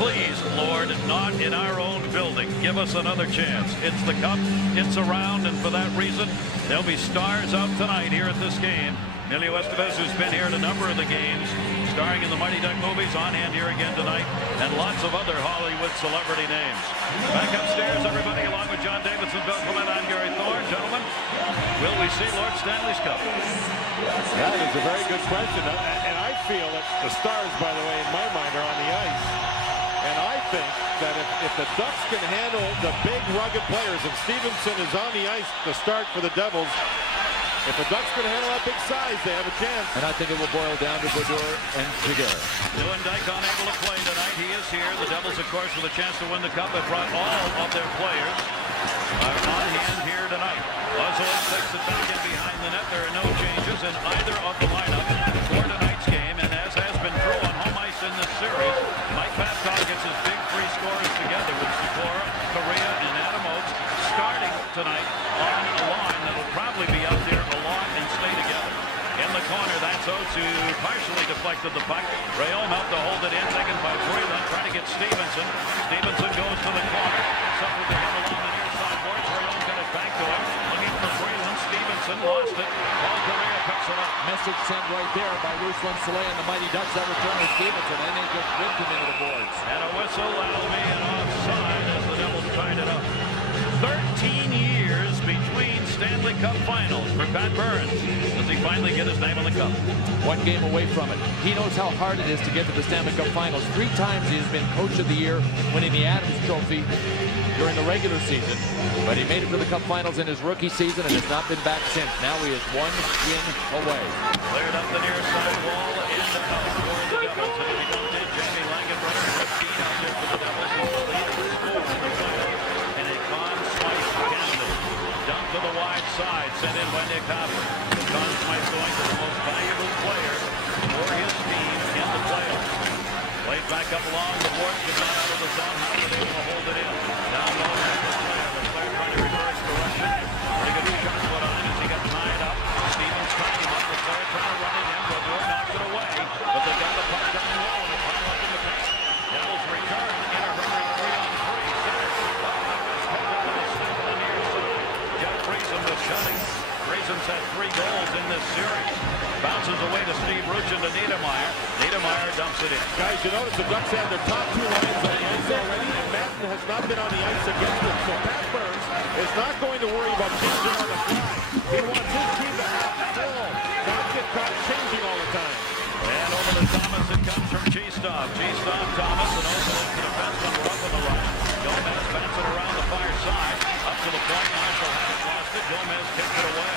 Please, Lord, not in our own building. Give us another chance. It's the Cup. It's around, and for that reason, there'll be stars out tonight here at this game. Emilio Estevez, who's been here at a number of the games, starring in the Mighty Duck movies, on hand here again tonight, and lots of other Hollywood celebrity names. Back upstairs, everybody, along with John Davidson, Bill Clement, I'm Gary Thorne. Gentlemen, will we see Lord Stanley's Cup? That is a very good question, and I feel that the stars, by the way, in my mind, are on the ice. And I think that if the Ducks can handle the big, rugged players, and Stevenson is on the ice to start for the Devils, if the Ducks can handle that big size, they have a chance. And I think it will boil down to Brodeur and Jaguar. Dyke unable to play tonight. He is here. The Devils, of course, with a chance to win the Cup, have brought all of their players on hand here tonight. Ozolin takes it back in behind the net. There are no changes in either of the lineup for tonight's game. And as has been true on home ice in this series, Mike Babcock gets his big three scorers together with Sikora, Correa, and Adam Oates starting tonight on a line that will probably be out there a lot and stay together. In the corner, that's Oates who partially deflected the puck. Rayom helped to hold it in, taken by Breland, trying to get Stevenson. Stevenson goes to the corner. Suffered the hit along the near side boards. Rayom got it back to him. Looking for Breland. Stevenson lost it. Paul Correa picks it up. Message sent right there by Ruslan Saleh and the Mighty Ducks. That return to Stevenson, and they just whipped him into the boards. And a whistle, that'll be an offside as the Devils tied it up. 13 years between Stanley Cup finals for Pat Burns. Does he finally get his name on the cup? One game away from it. He knows how hard it is to get to the Stanley Cup finals. 3 times he has been Coach of the Year, winning the Adams Trophy during the regular season. But he made it to the Cup finals in his rookie season and has not been back since. Now he is 1 win away. Cleared up the near side wall in the house for the Devils. And if he don't did, Jamie Langenbrunner, 15 out there for the Devils. He's the leader in scoring in the final. And a Conn Smythe candidate. Dumped to the wide side, sent in by Nick Hopper. Conn Smythe going to the most valuable player for his team in the playoffs. Played back up along the boards, but not out of the zone. Hopper able to hold it in. Down low, the player trying to reverse the Russian. Pretty good shot put on as he got tied up. Stevens tied him up. The player trying to run it in. Brodeur knocks it away. But they got the puck down low and it's hung up in the paint. Devils return in a hurry, 3-on-3. Friesen was shutting. Friesen's had 3 goals in this series. Bounces away to Steve Ruchin to Niedermeyer. Niedermeyer dumps it in. Guys, you notice the Ducks have their top 2 lines on the ice already, and Madden has not been on the ice against them. So Pat Burns is not going to worry about changing on the fly. He wants his team to have the ball, not get caught changing all the time. And over to Thomas, it comes from G-Stop. G-Stop, Thomas, and also to the defenseman. We're up on the right. Gomez bats it around the far side. Up to the point. Marshall has lost it. Gomez kicked it away.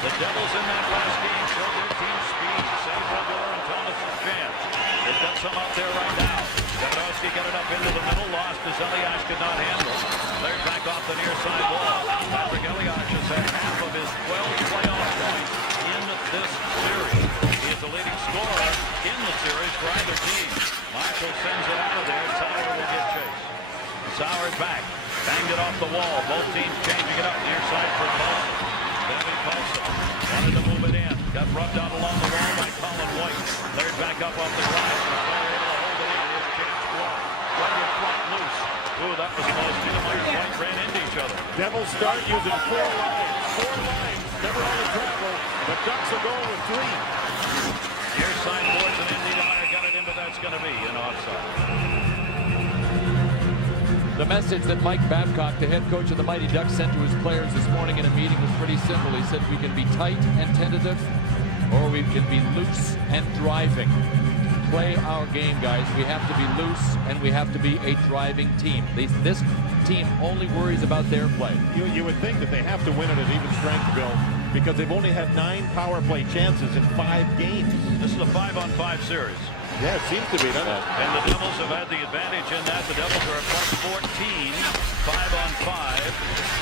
The Devils in that last game showed their team speed. Save Brodeur and Thomas a chance. They've got some out there right now. Davidowski got it up into the middle. Lost as Elias could not handle. Cleared back off the near side wall. Patrick Elias has had half of his 12 playoff points in this series. He is the leading scorer in the series for either team. Marshall sends it out of there. Sauer will get chased. Sauer's back. Banged it off the wall. Both teams changing it up near side for Paulson. Devin Paulson wanted to move it in. Got rubbed out along the wall by Colin White. Cleared back up off the glass. The player able to hold it in. Here's James Blood. Running flat loose. Ooh, that was close. Niedermeyer and White ran into each other. Devils start using 4 lines. 4 lines. Never on the travel. The Ducks are going with 3. Near side boards and Niedermeyer got it in, but that's going to be an offside. The message that Mike Babcock, the head coach of the Mighty Ducks, sent to his players this morning in a meeting was pretty simple. He said we can be tight and tentative, or we can be loose and driving. Play our game, guys. We have to be loose, and we have to be a driving team. This team only worries about their play. You would think that they have to win it at even strength, Bill, because they've only had 9 power play chances in 5 games. This is a 5-on-5 series. Yeah, it seems to be, doesn't it? And the Devils have had the advantage in that. The Devils are a plus 14, 5-on-5,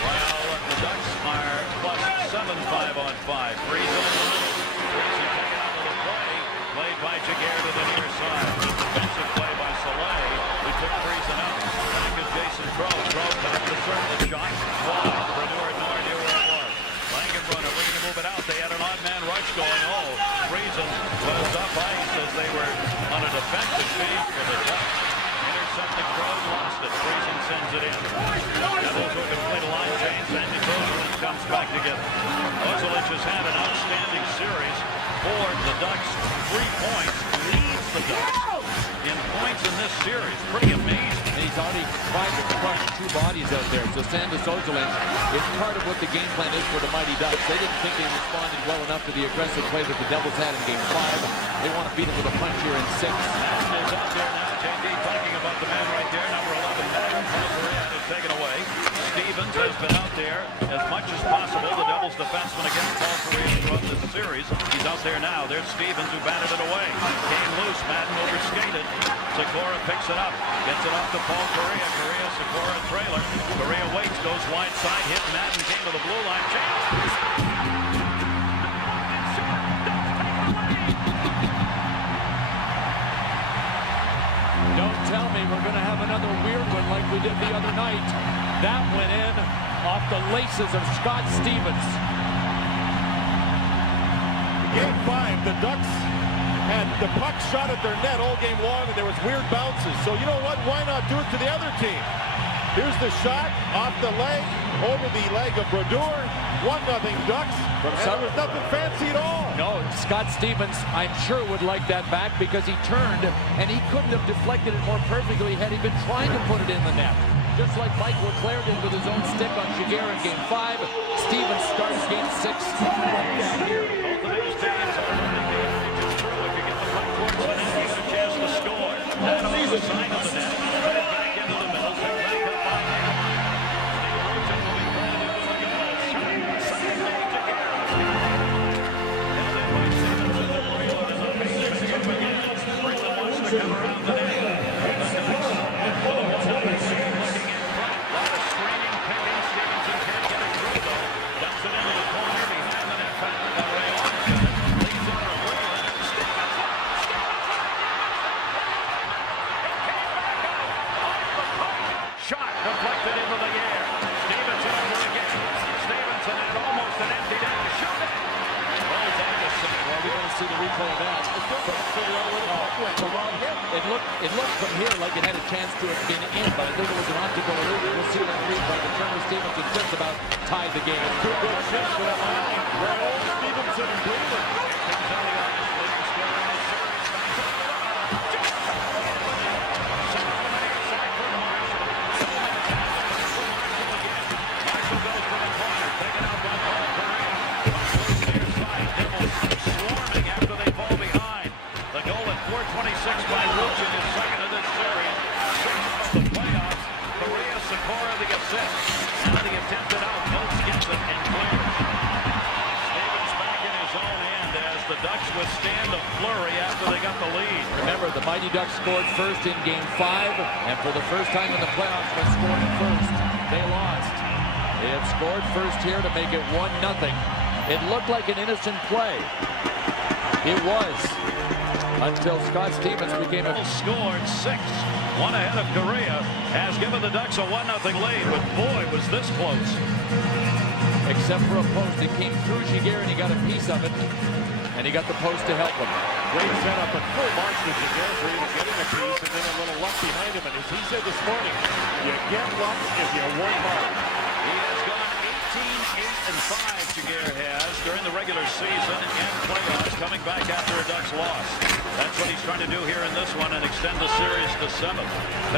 while the Ducks are plus 7, 5-on-5. Friesen in the middle. Friesen taken out of the play. Played by Jaguar to the near side. Defensive play by Saleh, who took Friesen out. Back is Jason Crowe. Crowe back to circle. Shot. Wide. Brodeur had no idea where it was. Langenbrunner looking to move it out. They had an odd man rush going. Oh, Friesen was up ice as they were on a defensive feed for the Ducks. Intercept the basket. Ozolic has had an outstanding series for the Ducks. 3 points, leads the Ducks in points in this series. Pretty amazing. And he's already tried to crush 2 bodies out there. So Sandis Ozolic is part of what the game plan is for the Mighty Ducks. They didn't think they responded well enough to the aggressive play that the Devils had in Game 5. They want to beat him with a punch here in 6. Madden is out there now. JD talking about the man right there, number 11. Madden. Paul Correa is taken away. Stevens has been out there as much as possible. The Devils defenseman against Paul Correa throughout this series. He's out there now. There's Stevens who batted it away. Came loose. Madden overskated. Sikora picks it up. Gets it off to Paul Correa. Correa, Sikora, trailer. Correa waits, goes wide side. Hit Madden. Came to the blue line. Chance. Don't tell me we're going to have another weird one like we did the other night. That went in off the laces of Scott Stevens. Game 5, the Ducks had the puck shot at their net all game long, and there was weird bounces. So you know what? Why not do it to the other team? Here's the shot off the leg, over the leg of Brodeur. 1-0 Ducks. And it was nothing fancy at all. No, Scott Stevens, I'm sure, would like that back because he turned and he couldn't have deflected it more perfectly had he been trying to put it in the net. Just like Mike Leclerc did with his own stick on Shigeru in Game 5, Stevens starts Game 6 right here. Both of these teams are looking to get through. If you get the puck towards the net, you get a chance to score. That on the side of the net. Put it back into the middle. Pick back up by come around the net. Shot deflected into the air. Stevenson over again. Stevenson had almost an empty net to shoot it. Well, we're going to see the replay of that. It looked from here like it had a chance to have been in, but I think it was an optical illusion. We'll see that replay. The Turner Stevenson just about tied the game. It's 2 good shots for that line. Raul, Stevenson, and Breland. Withstand a flurry after they got the lead. Remember, the Mighty Ducks scored first in Game 5, and for the first time in the playoffs, when scoring first, they lost. They had scored first here to make it 1-0. It looked like an innocent play. It was, until Scott Stevens became a... Scored 6. One ahead of Correa has given the Ducks a 1-0 lead, but boy, was this close. Except for a post. It came through Shigeru, and he got a piece of it. And he got the post to help him. Great setup and full march with Shigeru for even getting a piece, and then a little luck behind him. And as he said this morning, you get luck if you work hard. He has gone 18-8-5, Shigeru has, during the regular season and playoffs, coming back after a Ducks loss. That's what he's trying to do here in this one and extend the series to 7.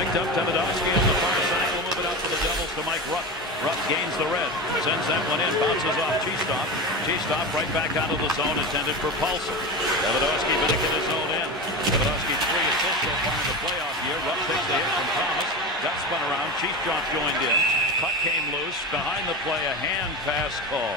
Picked up Tevedowski on the far side. We'll move it out to the Devils to Mike Rupp. Rupp gains the red, sends that one in, bounces off Cheestop. Cheestop right back out of the zone, intended for Paulson. Tevedowski back in his own end. Tevedowski 3 assists so far in the playoff year. Rupp takes the hit from Thomas. Got spun around. Cheestop joined in. Puck came loose. Behind the play, a hand pass call.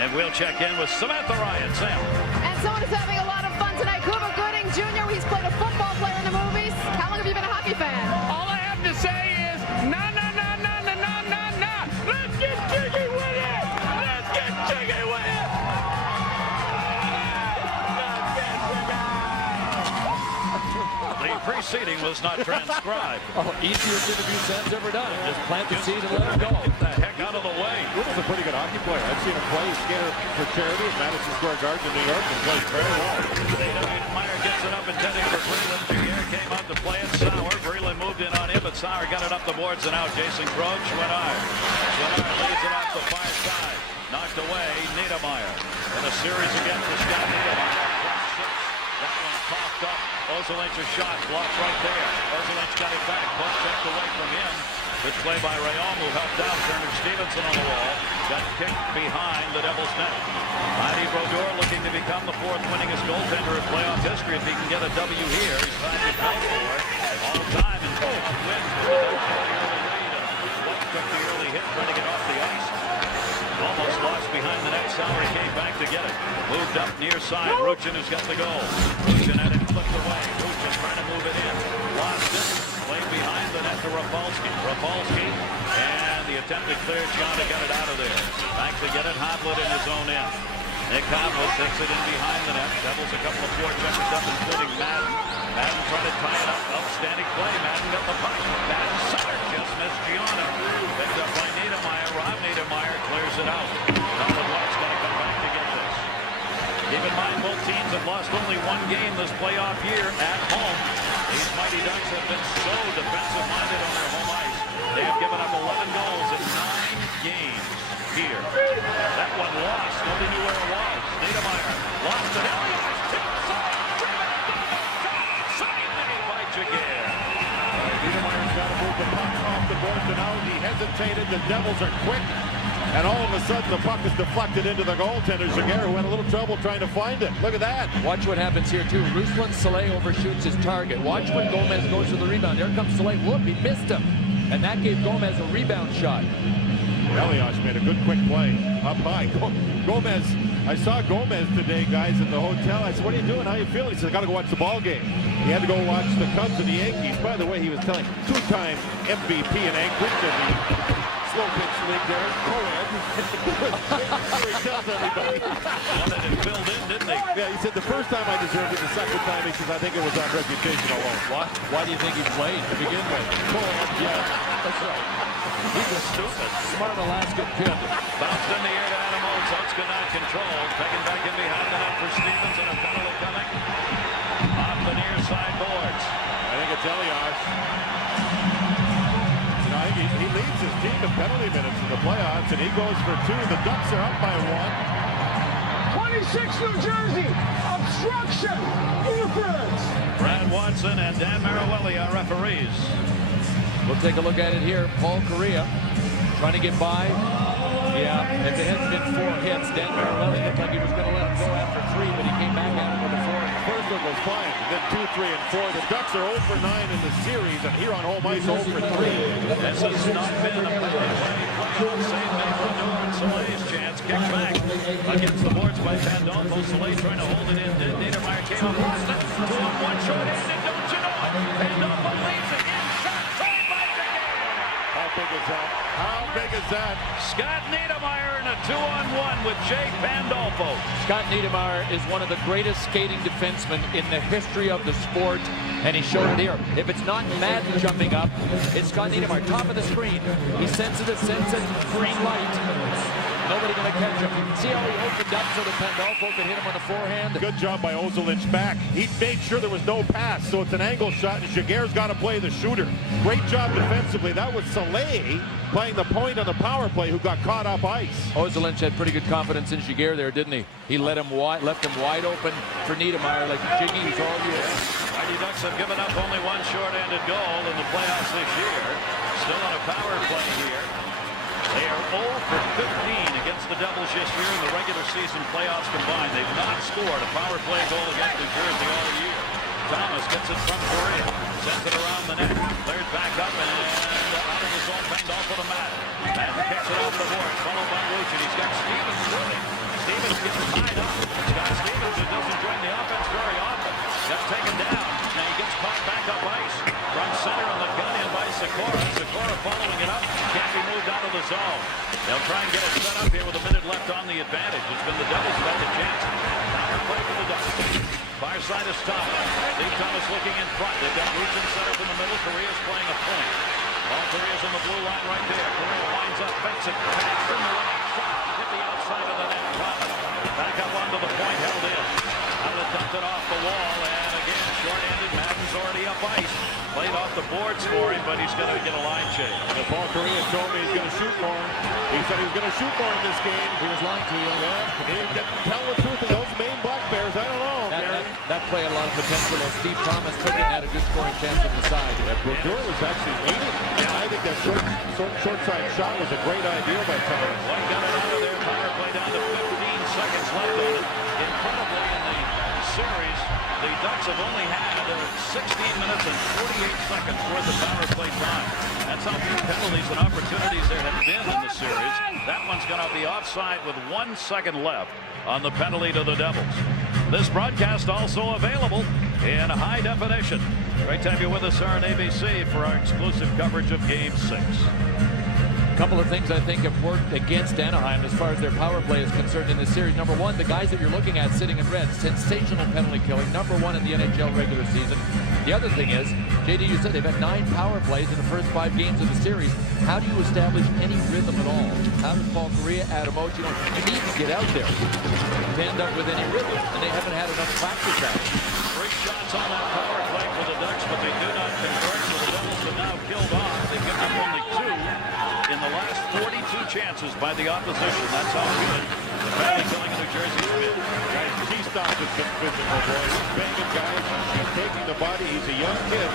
And we'll check in with Samantha Ryan. Sam. And someone is having a lot of fun tonight. Cuba Gooding Jr., he's played a football player in the movies. How long have you been a hockey fan? All I have to say is, nah. Let's get jiggy with it. Let's get jiggy with it. The preceding was not transcribed. Easiest interview Sam's ever done. Just plant the seed and let him go. Get the heck out of the way. Wood's a pretty good hockey player. I've seen him play. He skated for charity at Madison Square Garden in New York and played very well. Meyer gets it up intending for Breland. Shigeru came out to play it. Sauer. Breland moved in on him, but Sauer got it up the boards and out. Jason Croach went high. Leads it off the far side. knocked away. Niedermeyer in a series again for Scott Niedermeyer. That one coughed up. Ozolin's shot blocked right there. Ozolin's got it back. Puck checked away from him. Good play by Rayom, who helped out. Turner Stevenson on the wall. Got kicked behind the Devils' net. Heidi Brodeur looking to become the 4th winningest goaltender in playoff history. If he can get a W here, he's trying to go for it all the time and playoff wins. With the Ducks had the early lead. And White took the early hit trying to get off the ice. Almost lost behind the net. Sauer came back to get it. Moved up near side. Ruchin who's got the goal. Ruchin had it flipped away. Ruchin trying to move it in. Lost it. Played behind the net to Rafalski. Rafalski and the attempted clear shot to get it out of there. Back to get it. Hovland in his own end. Nick Hovland takes it in behind the net. Devils a couple of forecheckers up, including Madden. Madden trying to tie it up. Outstanding play. Madden got the puck. Madden center just missed Gianna. Picked up by Niedermeyer. Rob Niedermeyer clears it out. Donald White's got to come back to get this. Keep in mind, both teams have lost only one game this playoff year at home. These Mighty Ducks have been so defensive-minded on their home ice. They have given up 11 goals in 9 games here. That one lost. Nobody knew where it was. Niedermeyer lost it. Side made by Jaguar. Niedermeyer's got to move the puck off the boards and out. He hesitated. The Devils are quick. And all of a sudden, the puck is deflected into the goaltender, Jaguar, who had a little trouble trying to find it. Look at that. Watch what happens here, too. Ruslan Saleh overshoots his target. Watch when Gomez goes to the rebound. There comes Saleh. Whoop, he missed him. And that gave Gomez a rebound shot. Elias made a good quick play up high. Gomez, I saw Gomez today, guys, in the hotel. I said, what are you doing? How you feeling? He said, I got to go watch the ball game. He had to go watch the Cubs and the Yankees. By the way, he was telling 2-time MVP in Anchorage of the slow pitch league there. Co-ed. He tells everybody. Wanted it filled in, didn't they? Yeah, he said the first time I deserved it, the second time he says I think it was on reputation alone. Why do you think he played to begin with? Co-ed, yeah. That's right. He's a stupid, smart Alaskan kid. Bounced in the air to Adam Olds. Otska not controlled. Taken back in behind the net for Stevens and a penalty coming. Off the near side boards. I think it's Elias. You know, I think he leads his team in penalty minutes in the playoffs, and he goes for 2. The Ducks are up by 1. 26 New Jersey, obstruction, interference. Brad Watson and Dan Marawelli are referees. We'll take a look at it here. Paul Correa trying to get by. Yeah, if it hadn't been 4 hits, Dan Marawelli looked like he was going to let him go after 3, but he came back at him with a 4. The first one was fine, then 2, 3, and 4. The Ducks are 0 for 9 in the series, and here on home ice, 0 for 3. This has not been a save made for Norton. Soleil's chance. Kick back against the boards by Pandolfo. Soleil trying to hold it in. Niedermeyer came up. 2-on-1 short-handed. Don't you know it? Pandolfo leads it. How big is that? How big is that? Scott Niedermeyer in a 2-on-1 with Jake Pandolfo. Scott Niedermeyer is one of the greatest skating defensemen in the history of the sport, and he showed it here. If it's not Madden jumping up, it's Scott Niedermeyer. Top of the screen. He senses it, green light. Nobody going to catch him. See how he opened up so that Pandolfo could hit him on the forehand? Good job by Ozolin's back. He made sure there was no pass, so it's an angle shot, and Jaguar's got to play the shooter. Great job defensively. That was Saleh playing the point on the power play who got caught off ice. Ozolinch had pretty good confidence in Jaguar there, didn't he? He left him wide open for Niedermeyer, like Jiggy was all yours. Mighty Ducks have given up only 1 short-handed goal in the playoffs this year. Still on a power play here. They are 0 for 15 against the Devils this year in the regular season playoffs combined. They've not scored a power play goal against New Jersey all year. Thomas gets it from Correa. Sends it around the net. Cleared back up and out of the zone. Banged off of the mat. Madden kicks it off the board. Followed by Ruchin. He's got Stevens running. Stevens gets tied up. Scott Stevens, who doesn't join the offense very often, got taken down. Now he gets caught back up ice. From center on the gun in by Sikora. Sikora following it up. Can't be moved out of the zone. They'll try and get it set up here with a minute left on the advantage. It's been the Devils who had the chance. Power play for the Ducks. Far side is Thomas. Lee Thomas looking in front. They've got Ruchin set up in the middle. Correa's playing a point. All Correa's on the blue line right there. Correa winds up, fakes it. Pass from the right shot. Hit the outside of the net. Thomas back up onto the point. Held in. Out of it, dumped it off the wall, and again, short-handed. Madden's already up ice. Played off the boards for him, but he's going to get a line change. Paul Correa told me he's going to shoot more. He said he was going to shoot more in this game. He was lying to you. Yeah, he didn't tell the truth of those Maine Black Bears. I don't know. That play had a lot of potential. Steve Thomas took it and had a good scoring chance at the side. Brodeur was actually aiming. Yeah, I think that short side shot was a great idea by Thomas. One got it out of there. Power play down to 15 seconds left on it. Incredibly, in the series, the Ducks have only had 16 minutes and 48 seconds worth of power play time. That's how few penalties and opportunities there have been in the series. That one's going to be offside with 1 second left on the penalty to the Devils. This broadcast also available in high definition. Great to have you with us here on ABC for our exclusive coverage of Game 6. A couple of things I think have worked against Anaheim as far as their power play is concerned in this series. Number one, the guys that you're looking at sitting in red, sensational penalty killing, number one in the NHL regular season. The other thing is, JD, you said they've had 9 power plays in the first 5 games of the series. How do you establish any rhythm at all? How does Paul Correa, Adam Oates, you need to get out there to end up with any rhythm, and they haven't had enough practice at it. 3 shots on that power play for the Ducks, but they do not convert. So the Devils have now killed off. They've given up only 2 in the last 42 chances by the opposition. That's how good the penalty killing in New Jersey's been. Guys, T-Stock has been physical, boys. He's banging guys. He's taking the body. He's a young kid.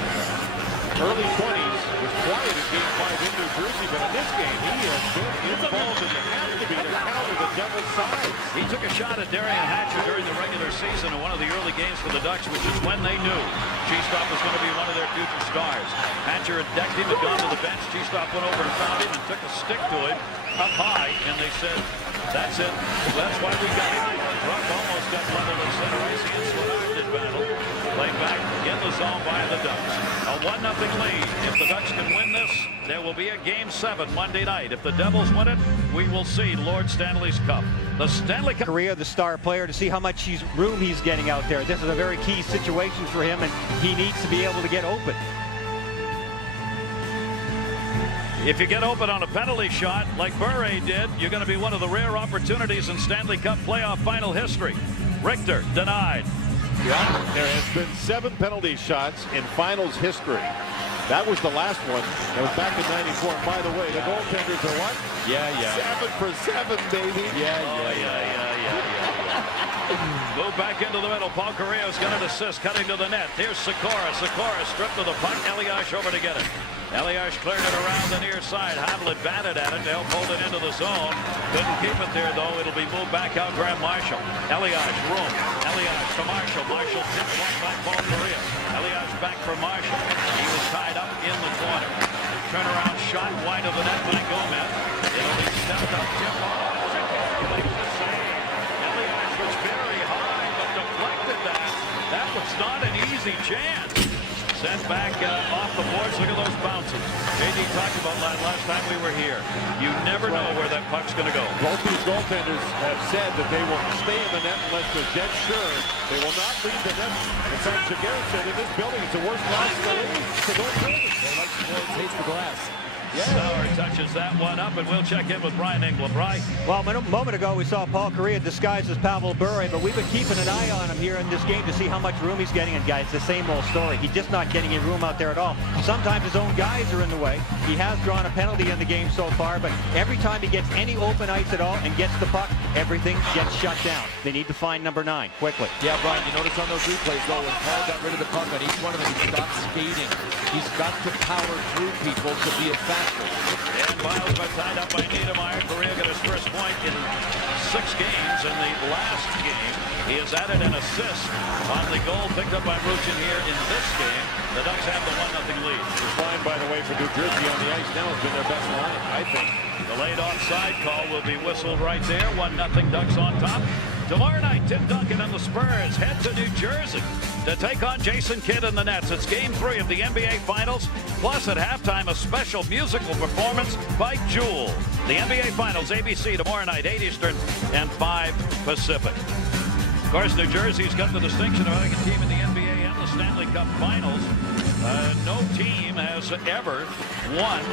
Early 20s. Was quiet in Game 5 in New Jersey, but in this game, he has been involved, and you have to be to counter the Devils' sides. He took a shot at Darian Hatcher during the regular season in one of the early games for the Ducks, which is when they knew Cheestop was going to be one of their future stars. Hatcher had decked him, had gone to the bench. Cheestop went over and found him and took a stick to him up high, and they said, that's it. That's why we got him. Ruck almost got leveled at center ice. He is Swanard battle. Played back in the zone by the Ducks. A 1-0 lead. If the Ducks can win this, there will be a Game 7 Monday night. If the Devils win it, we will see Lord Stanley's Cup. The Stanley Cup. Correa, the star player, to see how much room he's getting out there. This is a very key situation for him, and he needs to be able to get open. If you get open on a penalty shot like Bure did, you're going to be one of the rare opportunities in Stanley Cup playoff final history. Richter denied. Yeah, there has been 7 penalty shots in finals history. That was the last one. That was back in '94. By the way, the goaltenders are what? Yeah. 7 for 7, baby. Yeah. Move back into the middle. Paul Correa's got an assist, cutting to the net. Here's Sikora. Sikora stripped to the puck. Elias over to get it. Elias cleared it around the near side. Havlat batted at it to help hold it into the zone. Couldn't keep it there, though. It'll be moved back out. Graham Marshall. Elias, room. Elias to Marshall. Marshall tipped one by Paul Correa. Elias back for Marshall. He was tied up in the corner. Turnaround shot wide of the net by Gomez. It'll be stepped up. Tip off. Elias was very high, but deflected that. That was not an easy chance. Sent back off the boards. Look at those bounces. JD talked about that last time we were here. You never know where that puck's going to go. Both these goaltenders have said that they will stay in the net unless they're dead sure. They will not leave the net. In fact, Jaguar said in this building it's the worst place in the league. So don't play it. They like to taste the glass. Sauer touches that one up, and we'll check in with Brian England. Brian? Well, a moment ago we saw Paul Correa disguised as Pavel Bure, but we've been keeping an eye on him here in this game to see how much room he's getting. And guys, the same old story. He's just not getting any room out there at all. Sometimes his own guys are in the way. He has drawn a penalty in the game so far, but every time he gets any open ice at all and gets the puck, everything gets shut down. They need to find number 9 quickly. Yeah, Brian, you notice on those replays, though, when Paul got rid of the puck on each one of them, he stopped skating. He's got to power through people to be a factor. And Miles got tied up by Niedermeyer. Correa got his first point in 6 games. In the last game, he has added an assist on the goal picked up by Ruchin here in this game. The Ducks have the 1-0 lead. It's fine, by the way, for New Jersey on the ice now. Has been their best line, I think. The laid offside call will be whistled right there. 1-0 Ducks on top. Tomorrow night, Tim Duncan and the Spurs head to New Jersey to take on Jason Kidd and the Nets. It's Game 3 of the NBA Finals. Plus, at halftime, a special musical performance by Jewel. The NBA Finals, ABC, tomorrow night, 8 Eastern and 5 Pacific. Of course, New Jersey's got the distinction of having a team in the NBA and the Stanley Cup Finals. No team has ever won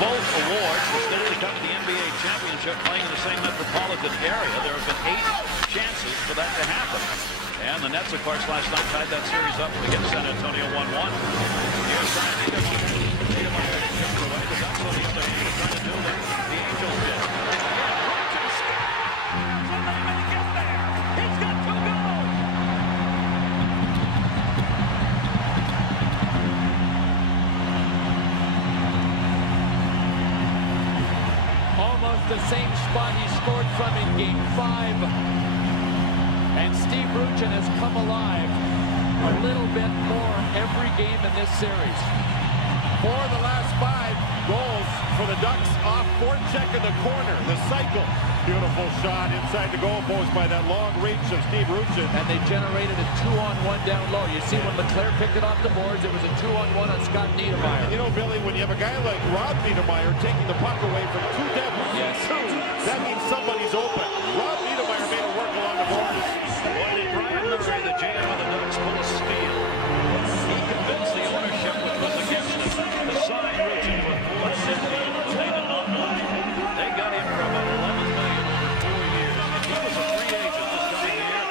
both awards, the Stanley Cup and the NBA Championship, playing in the same metropolitan area. There have been 8 chances for that to happen. And the Nets, of course, last night tied that series up against San Antonio 1-1. Here's Brian Niedermeyer. The Ducks on the other hand are trying to do what the Angels did. Rogers scores, and they may get there. He's got 2 goals. Almost the same spot he scored from in Game 5. And Steve Ruchin has come alive a little bit more every game in this series. 4 of the last 5 goals for the Ducks off forecheck in the corner. The cycle. Beautiful shot inside the goal post by that long reach of Steve Ruchin. And they generated a 2-on-1 down low. You see when LeClaire picked it off the boards, it was a 2-on-1 on Scott Niedermeyer. And you know, Billy, when you have a guy like Rob Niedermeyer taking the puck away from 2 Devils, Yes. that means somebody's open. Rob Niedermeyer made it work along the boards. Boy, did Brian Murray, the GM of the Ducks, pull a steal. He convinced the ownership, which was against him, to sign Ruchin for $4 million. They did not want him. They got him for about $11 million over 4 years. If he was a free agent this coming year,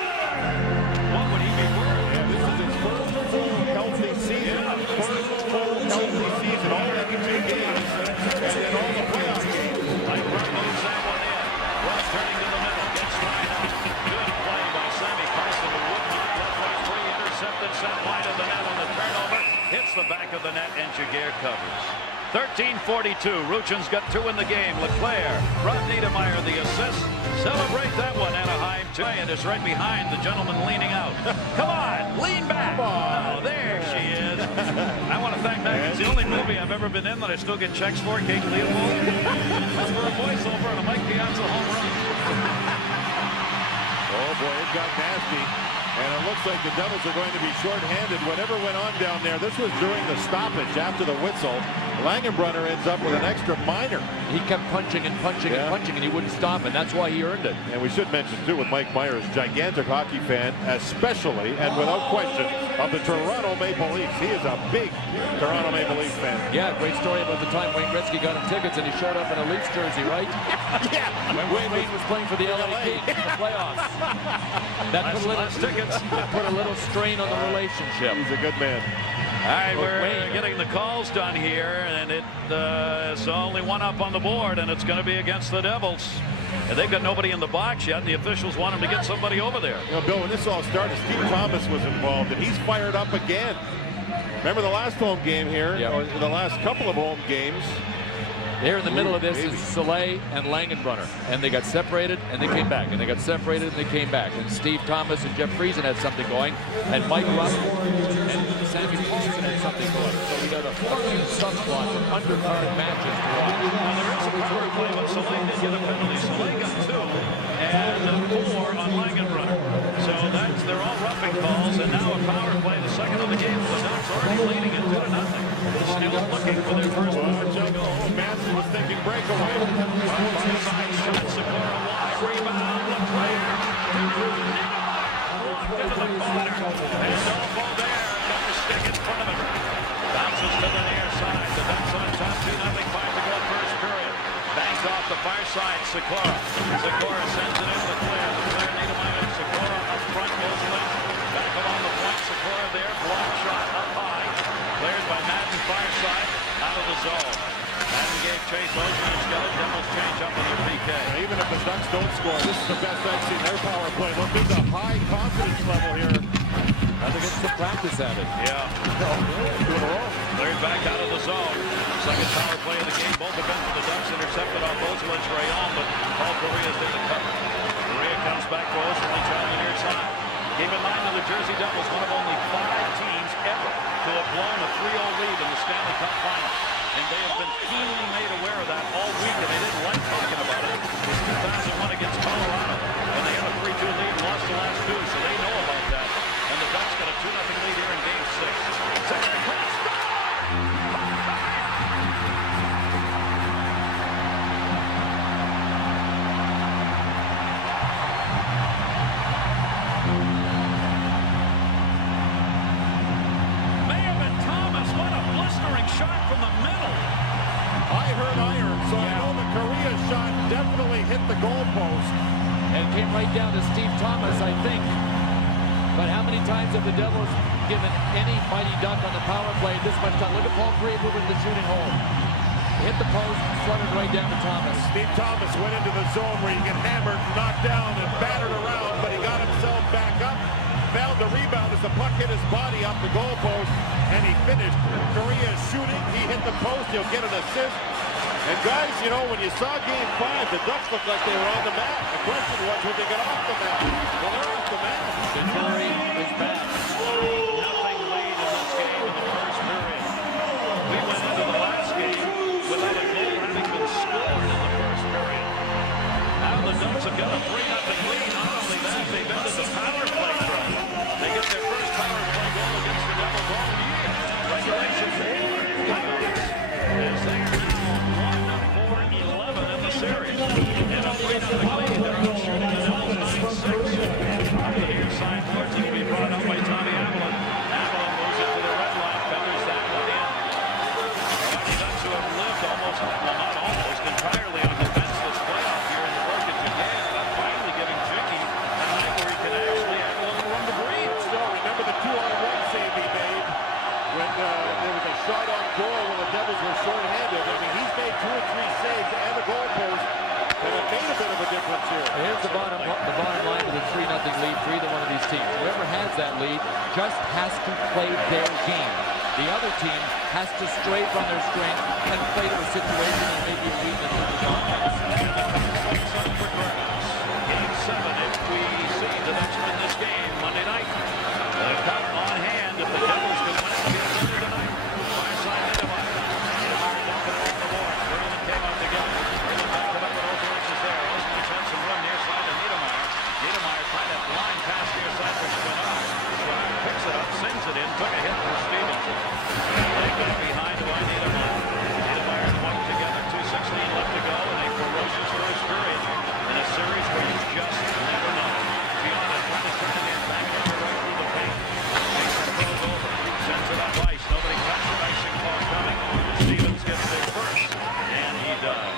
what would he be worth? Yeah, this is his first full healthy season. First full healthy season. All 82 games. And then all the playoff games. Like Rupp moves that one in. Rupp turning to the middle. Gets tied up. Good play by Sammy Carson, who would not let right free. Intercepted, sent wide of the net on the turnover. Hits the back of the net, and Jaguar covers. 13:42. Ruchin's got 2 in the game. LeClaire, Rob Niedermeyer, the assist. Celebrate that one, Anaheim. Giant is right behind the gentleman leaning out. Come on, lean back. Oh, there she is. I want to thank Matt. It's the only movie I've ever been in that I still get checks for. Kate Leopold. Just for a voiceover and a Mike Piazza home run. Oh, boy, it got nasty. And it looks like the Devils are going to be shorthanded. Whatever went on down there, this was during the stoppage after the whistle. Langenbrunner ends up with an extra minor. He kept punching and punching and punching, and he wouldn't stop, and that's why he earned it. And we should mention, too, with Mike Myers, gigantic hockey fan, especially, and without question, of the Toronto Maple Leafs. He is a big Toronto Maple Leafs fan. Yeah, great story about the time Wayne Gretzky got him tickets, and he showed up in a Leafs jersey, right? Yeah. When Wayne was playing for the LA Kings in the playoffs. That put a little strain on the relationship. He's a good man. All right, we're getting the calls done here, and it's only 1 up on the board, and it's going to be against the Devils. And they've got nobody in the box yet, and the officials want them to get somebody over there. You know, Bill, when this all started, Steve Thomas was involved, and he's fired up again. Remember the last home game here, or the last couple of home games? There in the middle of this is Soleil and Langenbrunner, and they got separated and they came back, and they got separated and they came back, and Steve Thomas and Jeff Friesen had something going, and Mike Rupp and Sammy Paulson had something going. So we got a few subplots and undercard matches to watch. Now there is a power play, but Soleil did get a penalty. Soleil got 2 and 4 on Langenbrunner. So they're all roughing calls, and now a power play, the second of the game. The Ducks already leading it 2-0. Still looking for their first goal. Manson was thinking breakaway. Side shot, Segura wide, rebound, LeClaire. Walked into the corner. And Dolfo there, another stick in front of him. Bounces to the near side. The Ducks on top, 2-0, 5 to go first period. Bangs off the far side, Segura. Segura sends it in LeClaire. LeClaire, Niedermeyer, Segura up front, goes left. Back along the point, Segura there, block shot up high. Cleared by Madden, far side, out of the zone. Madden gave chase, Osman has got it. Devils change up on their PK. Even if the Ducks don't score, this is the best I've seen their power play. Look, there's a high confidence level here. I think it's some practice at it. Yeah. 2 in a row. Cleared back out of the zone. Second power play of the game. Both have been for the Ducks. Intercepted on Bozelic, Rayon, but Paul Correa's there to cover. Correa comes back for Osman on the near side. Keep in mind the New Jersey Devils, one of only 5 teams ever to have blown a 3-0 lead in the Stanley Cup Final. And they have been keenly made aware of that all week, and they didn't like talking about it. It was 2001 against Colorado, and they had a 3-2 lead and lost the last 2, so they know about that. And the Ducks got a 2-0 lead here in Game 6. Second across. Shot from the middle. I heard iron, so I know the Correa shot definitely hit the goalpost. And it came right down to Steve Thomas, I think. But how many times have the Devils given any Mighty Duck on the power play this much time? Look at Paul Kariya moving to the shooting hole. Hit the post, flooded right down to Thomas. Steve Thomas went into the zone where you get hammered, knocked down, and battered around, but he got himself back up, found the rebound as the puck hit his body off the goalpost, and he finished. Kariya is shooting, he hit the post, he'll get an assist. And guys, you know, when you saw Game 5, the Ducks looked like they were on the mat. The question was, would they get off the mat? Well, they're off the mat. The jury is back. Nothing lead in this game in the first period. We went into the last game without a goal having been scored in the first period. Now the Ducks have got a 3-0 lead. Not only that, they've ended the power play run. They get their first power play goal against the Devils all year. Congratulations to as they are now 1-4-11 in the series. And a 3-0 lead. They're out shooting the Devils 9-6. On the near side towards it will be brought up by Tommy Avalon. Avalon moves into the red line, feathers that one in. The Ducks who have lived almost, well not almost, entirely on defenseless playoff here in the Burkett Jaguar, are finally giving Jicky a night where he can actually have a little room to breathe. So remember the 2-on-1 save he made when there was a shot on goal when the Devils were short-handed. I mean, he's made 2 or 3 saves and a goal post, and it made a bit of a difference here. Here's the bottom line with a 3-0 lead for either one of these teams. Whoever has that lead just has to play their game. The other team has to stray from their strength and play to a situation that may be a weakness in the offense. Game 7, if we see the Ducks win this game Monday night. The cup on hand if the Devils can win it against them tonight. Far side Niedermeyer. Niedermeyer dumping it over the boards. Verlin came out together. Verlin backed it up, but Ozarks is there. Ozarks had some room near side to Niedermeyer. Niedermeyer tried that line pass near side for Schwannard. Schwannard picks it up, sends it in, took a hit from Stevenson. They got behind by Niedermeyer. Niedermeyer and White together, 2:16 left to go, and a ferocious first period in a series where you just never know. Gianna trying to turn it in, back it over right through the paint. Mason goes over, sends it up ice. Nobody touched the icing call coming. Stevens gets there first, and he does.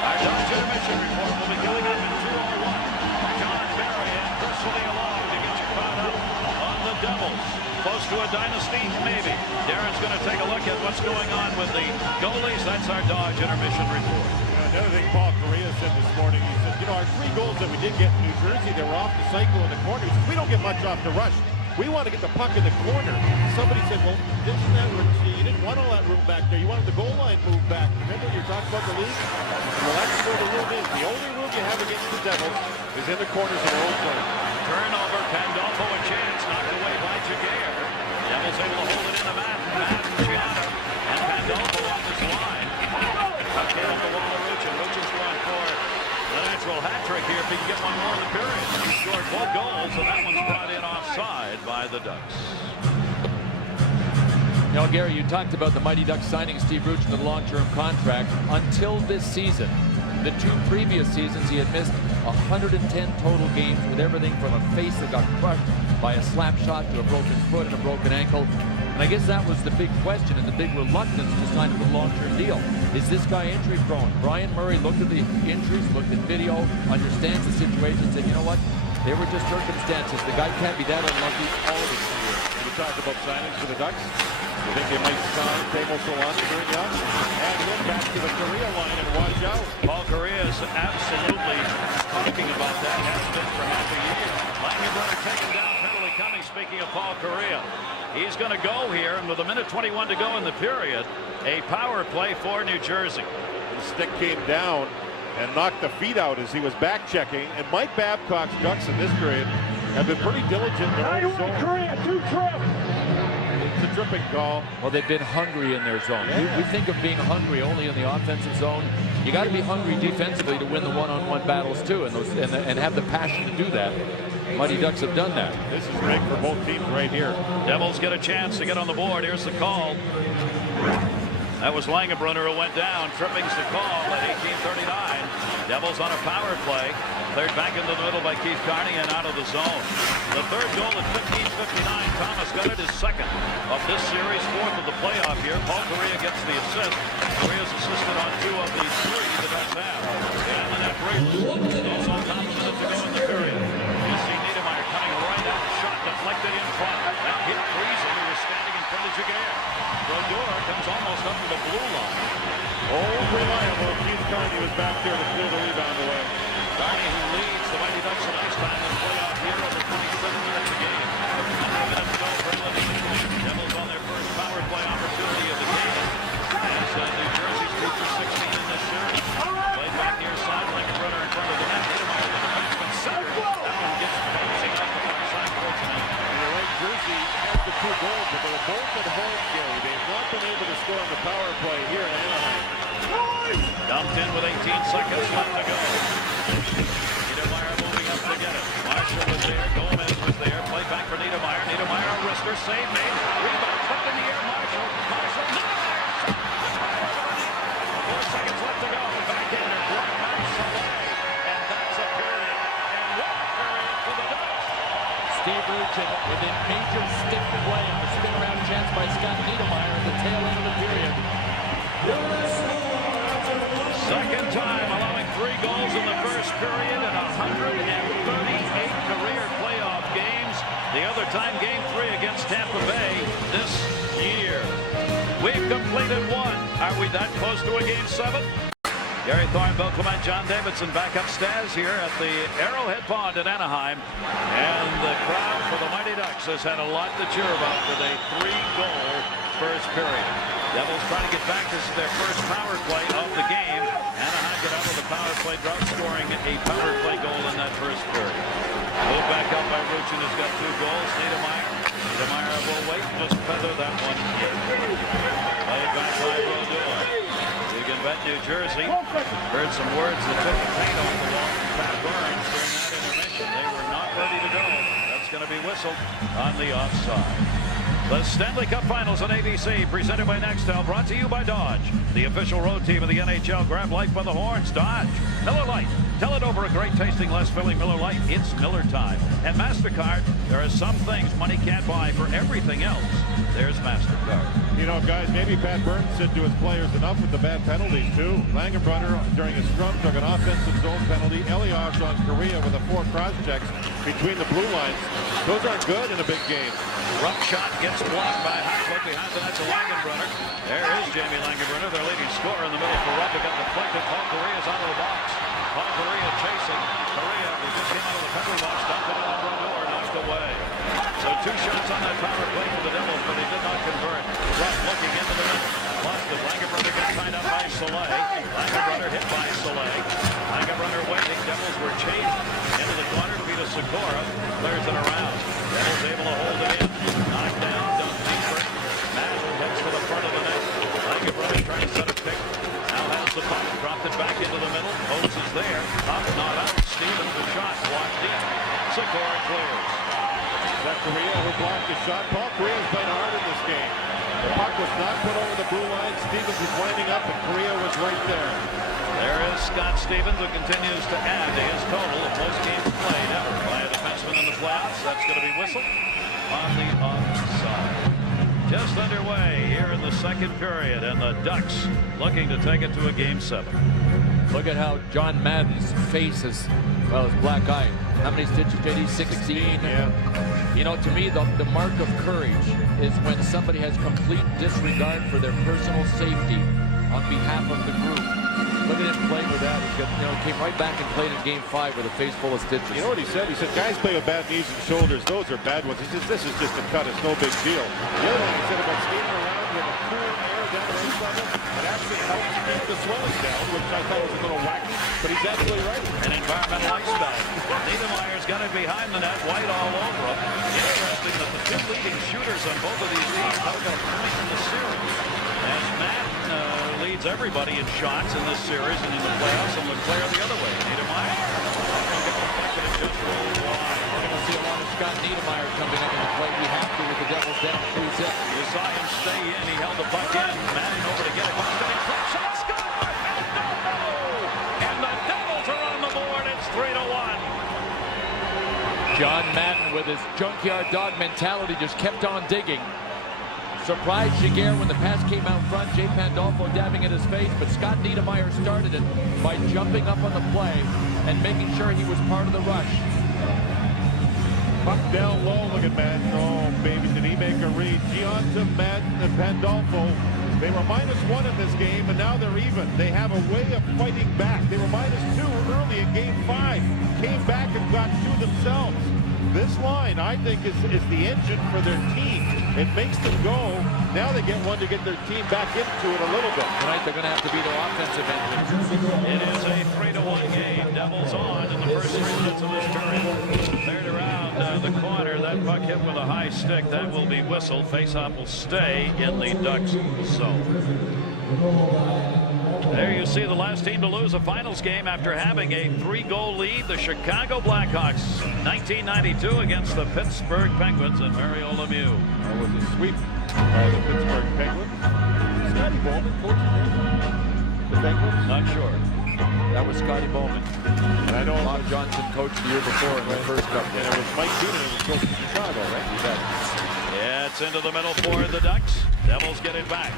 Our Dodge intermission report will be going up in 2:01. John Barry and Chris along to get you caught up on the Devils. Close to a dynasty, maybe. Darren's going to take a look at what's going on with the goalies. That's our Dodge intermission report. Another thing Paul Kariya said this morning, he said, you know, our 3 goals that we did get in New Jersey, they were off the cycle in the corner. He said, we don't get much off the rush. We want to get the puck in the corner. Somebody said, well, isn't that what you didn't want all that room back there. You wanted the goal line moved back. Remember you were talking about the league? Well, that's where the room is. The only room you have against the Devils is in the corners of their own zone. Turnover, Pandolfo a chance, knocked away by Jaguar. Devils able to hold it in the mat. Gianna and Pandolfo on this line. Puck hit on the wall of Ruchin. Ruchin's going for the natural hat trick here if he can get one more in the period. He scored both goals, so that one's brought in offside by the Ducks. Now, Gary, you talked about the Mighty Ducks signing Steve Ruchin to the long-term contract. Until this season, the 2 previous seasons, he had missed 110 total games with everything from a face that got crushed by a slap shot to a broken foot and a broken ankle. And I guess that was the big question and the big reluctance to sign him to a long-term deal. Is this guy injury prone? Brian Murray looked at the injuries, looked at video, understands the situation, and said, you know what? They were just circumstances. The guy can't be that unlucky all of his career. We talked about signings for the Ducks. You think they might sign Tamo Solana during the off? Add him back to the Kariya line and watch out. Paul Kariya is absolutely talking about that. Has been for half a year. Langenbrunner taken down, penalty coming. Speaking of Paul Kariya, he's going to go here, and with 1:21 to go in the period, a power play for New Jersey. The stick came down and knocked the feet out as he was back checking. And Mike Babcock's Ducks in this period have been pretty diligent in their own zone. Kariya, 2 trip. It's a tripping call. Well, they've been hungry in their zone. We think of being hungry only in the offensive zone. You got to be hungry defensively to win the one-on-one battles too, and have the passion to do that. Mighty Ducks have done that. This is big for both teams right here. Devils get a chance to get on the board. Here's the call. That was Langenbrunner who went down. Tripping's the call at 18:39. Devils on a power play. Cleared back into the middle by Keith Carney and out of the zone. The third goal at 15:59. Thomas got it, his second of this series, 4th of the playoff here. Paul Kariya gets the assist. Kariya's assisted on 2 of the 3 the Ducks have. And the net break. Also, Thomas minutes to go in the period. You see Niedermeyer coming right out. Shot deflected in front. That hit Friesen, who was standing in front of Giguère. Brodeur comes almost up to the blue line. Old reliable Keith Carney was back there to clear the rebound away. Carney, who leads the Mighty Ducks in ice time in the playoff here over 27 minutes a game. 9 minutes to go for elimination. Devils on their first power play opportunity of the game. As New Jersey's 2 for 16 in this series. Played back near sideline and runner in front of the net. Niedermeyer, the defenseman, center. That one gets bouncing off the far side, fortunately. You're right, Jersey has the 2 goals, but they were both at home, Gary. They've not been able to score on the power play here in Anaheim. Dumped in with 18 seconds left to go. Niedermeyer moving up to get it. Marshall was there. Gomez was there. Play back for Niedermeyer. Niedermeyer, a wrister. Save made. Rebound. Flipped in the air. Marshall. Marshall. Niedermeyer. 4 seconds left to go. Backhander. Blocked by Soleil. And that's a period. And what a period for the Ducks. Steve Ruchin with a major stick play and a spin around chance by Scott Niedermeyer at the tail end of the period. Second time allowing 3 goals in the first period in 138 career playoff games. The other time, Game 3 against Tampa Bay this year. We've completed 1. Are we that close to a Game 7? Gary Thorne, Bill Clement, John Davidson back upstairs here at the Arrowhead Pond in Anaheim. And the crowd for the Mighty Ducks has had a lot to cheer about with a 3-goal first period. Devils trying to get back. This is their first power play of the game. Anaheim got out of the power play drought, scoring a power play goal in that first period. Moved back up by Ruchin, who's got 2 goals. Niedermeyer will wait, just feather that one in. Played back by Brodeur. You can bet New Jersey heard some words that took the paint off the wall from Pat Burns during that intermission. They were not ready to go. That's going to be whistled on the offside. The Stanley Cup Finals on ABC, presented by Nextel, brought to you by Dodge, the official road team of the NHL. Grab life by the horns. Dodge. Miller Lite. Tell it over a great tasting, less filling Miller Lite. It's Miller time. And MasterCard, there are some things money can't buy. For everything else, there's MasterCard. You know, guys, maybe Pat Burns said to his players, enough with the bad penalties, too. Langenbrunner, during a scrum, took an offensive zone penalty. Elias on Korea with a 4 cross-checks between the blue lines. Those aren't good in a big game. Rough shot gets blocked by Hackwood behind the net to Langenbrunner. There is Jamie Langenbrunner, their leading scorer in the middle for Rupp. It got deflected. Paul Correa's out of the box. Paul Correa chasing. Correa, who just came out of the penalty box, dumped it on Brodeur, knocked away. So 2 shots on that power play for the Devils, but they did not convert. Rupp looking into the middle. Lost it. Langenbrunner got tied up by Soleil. Langenbrunner hit by Soleil. Langenbrunner waiting. Devils were chased into the corner. Peter Sikora clears it around. Devils able to hold it in. Knocked down. Dumped deeper. Madden heads to the front of the net. Langenbrunner trying to set a pick. Now has the puck. Dropped it back into the middle. Oates is there. Up, not out. Stevens, the shot blocked in. Sikora clears. That Correa who blocked the shot. Paul Correa's played hard in this game. The puck was not put over the blue line. Stevens was winding up, and Correa was right there. There is Scott Stevens, who continues to add to his total of most games played ever by a defenseman in the playoffs. That's going to be whistled on the offside. Just underway here in the second period, and the Ducks looking to take it to a Game 7. Look at how John Madden's face is, well, his black eye. How many stitches did he? 16? Yeah. You know, to me, the mark of courage is when somebody has complete disregard for their personal safety on behalf of the group. Look at him playing with that. He got, came right back and played in Game 5 with a face full of stitches. You know what he said? He said, guys play with bad knees and shoulders. Those are bad ones. He says, this is just a cut. It's no big deal. The other thing he said about skating around with a cool air down the ice level, it actually helps keep the swelling down, which I thought was a little wacky, but he's absolutely right. An environmental lifestyle. Niedermeyer's got it behind the net, white all over him. Interesting that the 2 leading shooters on both of these teams have got a point in the series. As Madden leads everybody in shots in this series and in the playoffs, and Leclerc the other way. Niedermeyer. Just rolled wide. We're going to see a lot of Scott Niedermeyer coming up in the play. We have to with the Devils down 2-0. You saw him stay in. He held the puck in. Madden over to get it. Bumped it in front. Shot. Score! And the Devils are on the board. It's 3-1. John Madden, with his junkyard dog mentality, just kept on digging. Surprised Giguère when the pass came out front. Jay Pandolfo dabbing at his face, but Scott Niedermeyer started it by jumping up on the play and making sure he was part of the rush. Puck down low. Look at Madden. Oh, baby, did he make a read? Giunta, Madden, and Pandolfo. They were -1 in this game, and now they're even. They have a way of fighting back. They were -2 early in Game 5. Came back and got 2 themselves. This line, I think, is the engine for their team. It makes them go. Now they get one to get their team back into it a little bit. Tonight they're going to have to be their offensive engine. It is a 3-1 game. Devils on in the first 3 minutes of this period. Cleared around the corner. That puck hit with a high stick. That will be whistled. Faceoff will stay in the Ducks zone. There you see the last team to lose a finals game after having a 3-goal lead. The Chicago Blackhawks, 1992 against the Pittsburgh Penguins and Mario Lemieux. That was a sweep by the Pittsburgh Penguins. Scotty Bowman coaching the Penguins? Not sure. That was Scotty Bowman. And I know Bob Johnson coached the year before in the first cup. And it was Mike Keenan who was coaching Chicago, right? Yeah, it's into the middle for the Ducks. Devils get it back.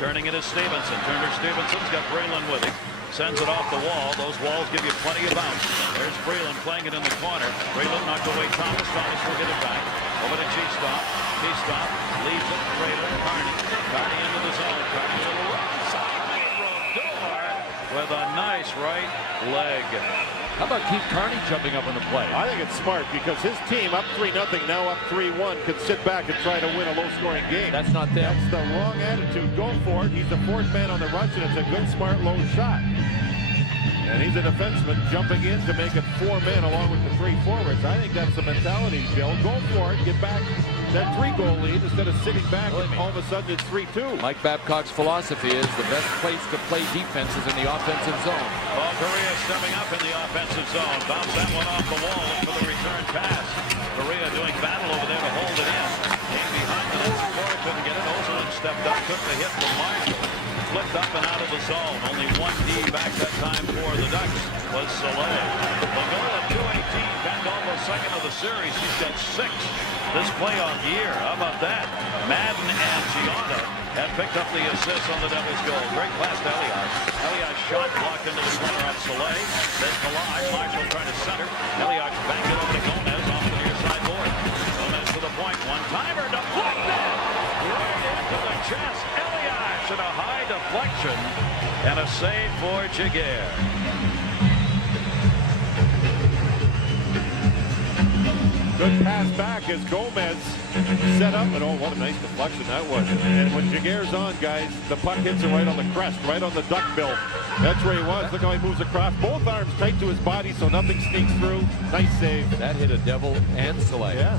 Turning it is Stevenson. Turner Stevenson's got Breland with him. Sends it off the wall. Those walls give you plenty of bounce. There's Breland playing it in the corner. Breland knocked away Thomas. Thomas will get it back. Over to G-Stop. G-Stop leaves it. Breland. Carney. Carney into the zone. Carney to the right side. Door with a nice right leg. How about Keith Carney jumping up on the play? I think it's smart because his team up 3-0, now up 3-1, could sit back and try to win a low-scoring game. That's not them. That's the wrong attitude. Go for it. He's the 4th man on the rush, and it's a good, smart, low shot. And he's a defenseman jumping in to make it 4 men along with the 3 forwards. I think that's the mentality, Bill. Go for it. Get back that 3-goal lead instead of sitting back and all of a sudden it's 3-2. Mike Babcock's philosophy is the best place to play defense is in the offensive zone. Well, Correa stepping up in the offensive zone. Bounce that one off the wall for the return pass. Correa doing battle over there to hold it in. Came behind the net. Secora couldn't get it. Ozelin stepped up, took the hit from Marshall. Flipped up and out of the zone. Only 1D back that time for the Ducks was Soleil. The goal at 2:18. Pandolfo's second of the series. He's got 6 this playoff year. How about that? Madden and Giunta have picked up the assist on the Devils' goal. Great pass to Elias. Elias shot blocked into the corner on Soleil. Then collide. Marshall trying to center. Elias backed it over to Gomez off the near side board. Gomez to the point. One-timer deflected. Right into the chest. Elias and a high deflection and a save for Giguère. Good pass back as Gomez set up, and oh, what a nice deflection that was. And when Giguère's on, guys, the puck hits him right on the crest, right on the duck bill. That's where he was. Look how he moves across. Both arms tight to his body so nothing sneaks through. Nice save. That hit a Devil and Soleil. Yeah.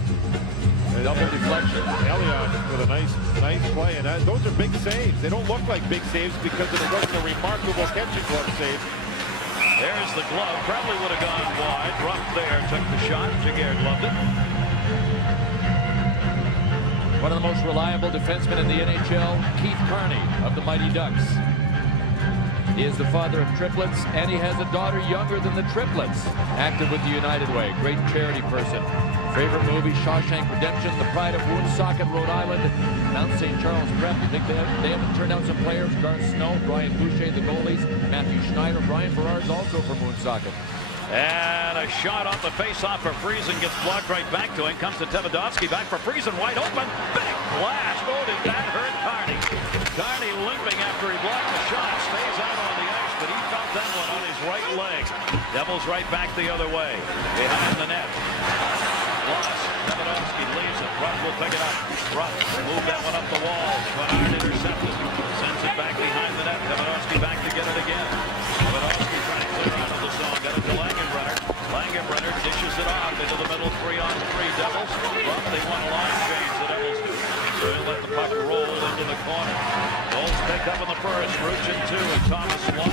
Double deflection. Elliott with a nice play. And those are big saves. They don't look like big saves because it wasn't a remarkable catching glove save. There's the glove. Probably would have gone wide. Ruff there took the shot. Giguère gloved it. One of the most reliable defensemen in the NHL, Keith Carney of the Mighty Ducks. He is the father of triplets, and he has a daughter younger than the triplets. Active with the United Way. Great charity person. Favorite movie, Shawshank Redemption, The Pride of Woonsocket, Rhode Island, Mount St. Charles Prep. You think they haven't turned out some players? Garth Snow, Brian Boucher, the goalies, Matthew Schneider, Brian Berard's also from Woonsocket. And a shot off the face-off for Friesen gets blocked right back to him. Comes to Tevodovsky, back for Friesen, wide open. Big blast. Oh, did that hurt Carney? Carney limping after he blocked the shot. Stays out on the ice, but he felt that one on his right leg. Devils right back the other way. Behind the net. Loss. Tevodovsky leaves it. Ruff will pick it up. Ruff move that one up the wall. Bernard intercepted. Sends it back behind the net. Tevodovsky back to get it again. Tevodovsky trying to clear out of the zone. Got it to Langenbrunner. Langenbrunner dishes it off into the middle. 3-on-3 Devils. Ruff, they want a line change. The Devils do. So he'll let the puck roll into the corner. Goals picked up in the first. Ruchin 2 and Thomas 1.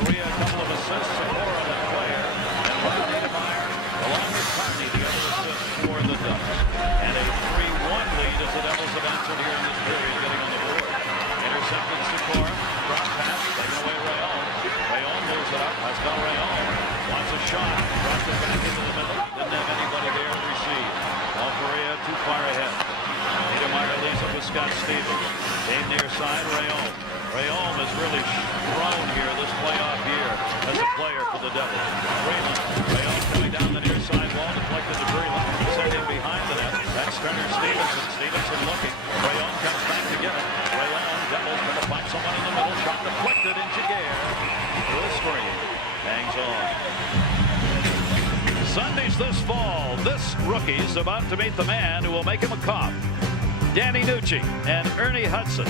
Correa a couple of assists. Secora the player. And Ron Niedermeyer along with Carney the other assist for the Ducks. And a 3-1 lead as the Devils have answered here in this period, getting on the board. Intercepted Secora. Cross pass. Taken away Rayon. Rayon moves it up. Pascal Rayon wants a shot. Drops it back into the middle. Didn't have anybody there to receive. All Correa too far ahead. Niedermeyer leaves it with Scott Stevens. Game near side, Rayon. Rayon has really grown here this playoff year as a player for the Devils. Rayon coming down the near side wall, deflected to Breland. Sent in behind. Stevenson. Stevenson looking. Rayon comes back to get it. Rayon doubles, going to find someone in the middle. Shot deflected in Jaguar. Through a screen. Hangs on. Sundays this fall. This rookie's about to meet the man who will make him a cop. Danny Nucci and Ernie Hudson.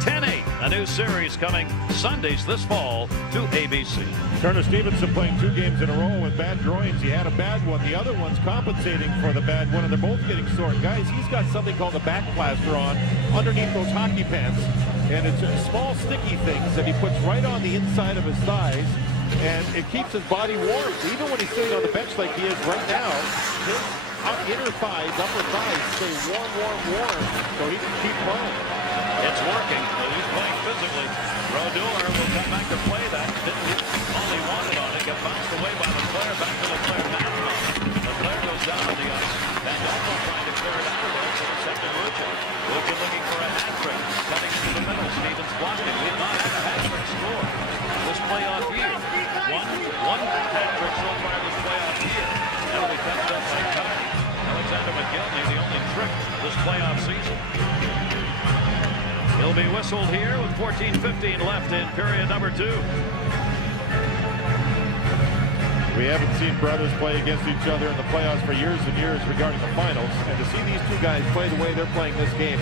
10-8, a new series coming Sundays this fall to ABC. Turner Stevenson playing 2 games in a row with bad groins. He had a bad one. The other one's compensating for the bad one, and they're both getting sore. Guys, he's got something called a back plaster on underneath those hockey pants, and it's small sticky things that he puts right on the inside of his thighs, and it keeps his body warm. Even when he's sitting on the bench like he is right now, his inner thighs, upper thighs stay warm, so he can keep playing. It's working. He's playing physically. Brodeur will come back to play that. Didn't hit all he wanted on it. Got bounced away by the player. Back to the player. The player goes down on the ice. And also trying to clear it out of there for the second Rucci. Rucci looking for a hat trick. Cutting into the middle. Stevens blocking. We have not had a hat trick score this playoff year. One hat trick so far this playoff year. That'll be touched up by Cutting. Alexander McGillney, the only trick this playoff season. He'll be whistled here with 14:15 left in period number 2. We haven't seen brothers play against each other in the playoffs for years and years regarding the finals. And to see these 2 guys play the way they're playing this game.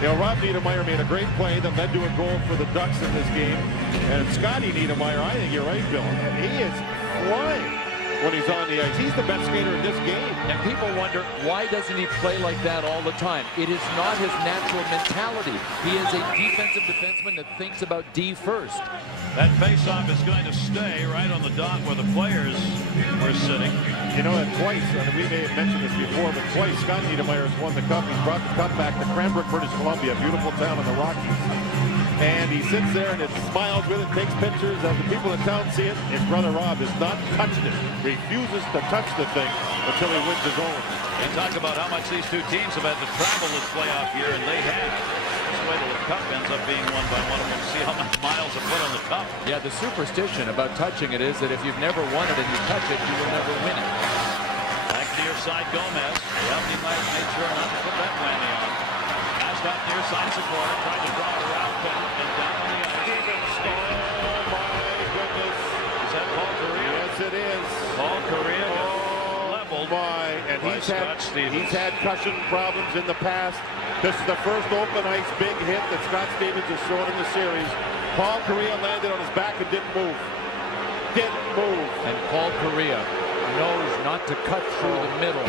You know, Rob Niedermeyer made a great play that led to a goal for the Ducks in this game. And Scotty Niedermeyer, I think you're right, Bill. He is flying when he's on the ice. He's the best skater in this game. And people wonder, why doesn't he play like that all the time? It is not his natural mentality. He is a defensive defenseman that thinks about D first. That faceoff is going to stay right on the dot where the players were sitting. You know that twice, and we may have mentioned this before, but twice Scott Niedermeyer has won the cup. He's brought the cup back to Cranbrook, British Columbia, a beautiful town in the Rockies. And he sits there and smiles with it, takes pictures. As the people in town see it, his brother Rob has not touched it. Refuses to touch the thing until he wins his own. They talk about how much these 2 teams have had to travel this playoff year, and they have. This way the cup ends up being won by one of them. See how much miles are put on the cup. Yeah, the superstition about touching it is that if you've never won it and you touch it, you will never win it. Back near side Gomez. Yep, he might make sure not to put that whammy on. Passed out near side Sikora, tried to draw it around Penn, and down on the ice. Oh my goodness. Is that Paul Correa? Yes, it is. Paul Correa leveled. And by Scott Stevens. he's had cushion problems in the past. This is the first open ice big hit that Scott Stevens has thrown in the series. Paul Correa landed on his back and didn't move. And Paul Correa knows not to cut through the middle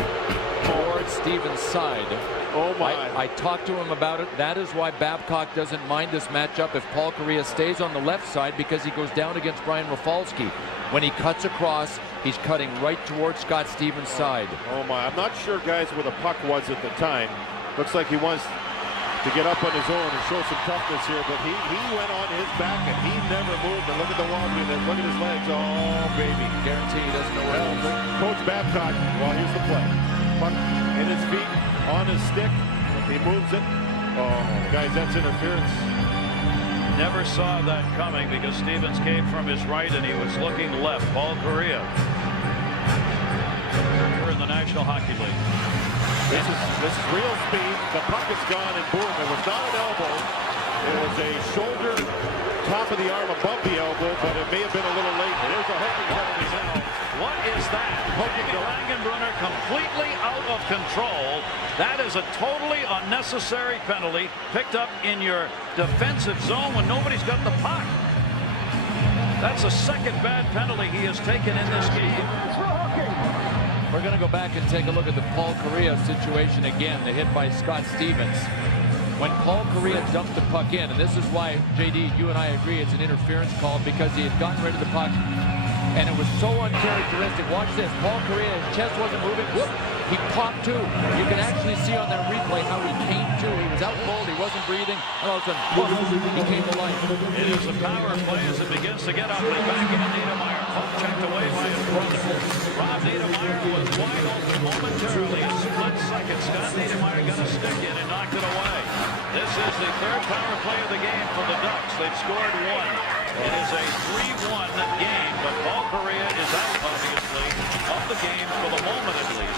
towards Stevens' side. Oh my. I talked to him about it. That is why Babcock doesn't mind this matchup if Paul Correa stays on the left side, because he goes down against Brian Rafalski. When he cuts across, he's cutting right towards Scott Stevens' side. Oh my. I'm not sure, guys, where the puck was at the time. Looks like he wants to get up on his own and show some toughness here, but he went on his back and he never moved. And look at the wobbly, look at his legs. Oh, baby. Guarantee he doesn't know where it is. Coach Babcock, well, here's the play. Puck in his feet, on his stick. He moves it. Oh, guys, that's interference. Never saw that coming because Stevens came from his right and he was looking left. Paul Correa. We're in the National Hockey League. This is real speed. The puck is gone, and boom, it was not an elbow. It was a shoulder, top of the arm above the elbow, but it may have been a little late. There's a holding penalty now. What is that? Langenbrunner completely out of control. That is a totally unnecessary penalty picked up in your defensive zone when nobody's got the puck. That's the second bad penalty he has taken in this game. We're going to go back and take a look at the Paul Correa situation again, the hit by Scott Stevens. When Paul Correa dumped the puck in, and this is why, JD, you and I agree it's an interference call, because he had gotten rid of the puck, and it was so uncharacteristic. Watch this. Paul Correa, his chest wasn't moving. Whoop, he popped too. You can actually see on that replay how he came to. He was out cold, he wasn't breathing, and all of a sudden, whoop, he came to life. It is a power play as it begins to get ugly. Back in Niedermeyer. Puck checked away by his brother. Rob Niedermeyer was wide open momentarily. A split second. Scott Niedermeyer got a stick in and knocked it away. This is the third power play of the game for the Ducks. They've scored one. It is a 3-1 game, but Paul Correa is out, obviously, of the game for the moment at least.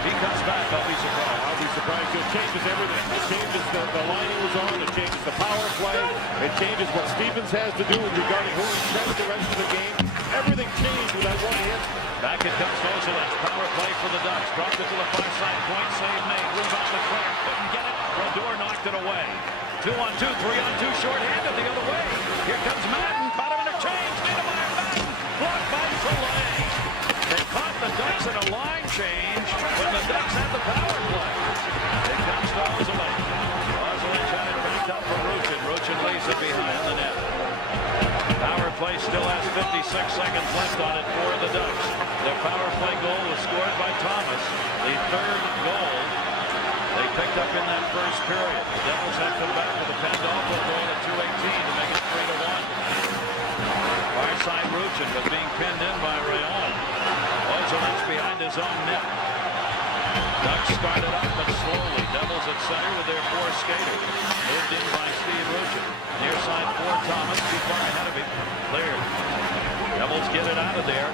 If he comes back, I'll be surprised. Brian, it changes everything. It changes the line he was on. It changes the power play. It changes what Stevens has to do regarding who he sends the rest of the game. Everything changed with that one hit. Back it comes Ozolin. Power play for the Ducks. Dropped it to the far side. Point save made. Rebound to Claire. Couldn't get it. Brodeur knocked it away. 2-on-2, 3-on-2, short-handed the other way. Here comes Madden. Caught him in a change. Niedermeyer, Madden. Blocked by Soleil. They caught the Ducks in a line change when the Ducks had the power play. It comes to Ozolin. Ozolin trying to back up for Ruchin. Ruchin lays it behind the net. Power play still has 56 seconds left on it for the Ducks. Their power play goal was scored by Thomas. The third goal they picked up in that first period. The Devils have come back with a Pandolfo goal at 2:18 to make it 3-1. Far side Ruchin, but being pinned in by Rayon. Ozolin's behind his own net. Ducks started up but slowly. Devils at center with their four skaters. Moved in by Steve Ruchin. Near side for Thomas. Too far ahead of him. Cleared. Devils get it out of there.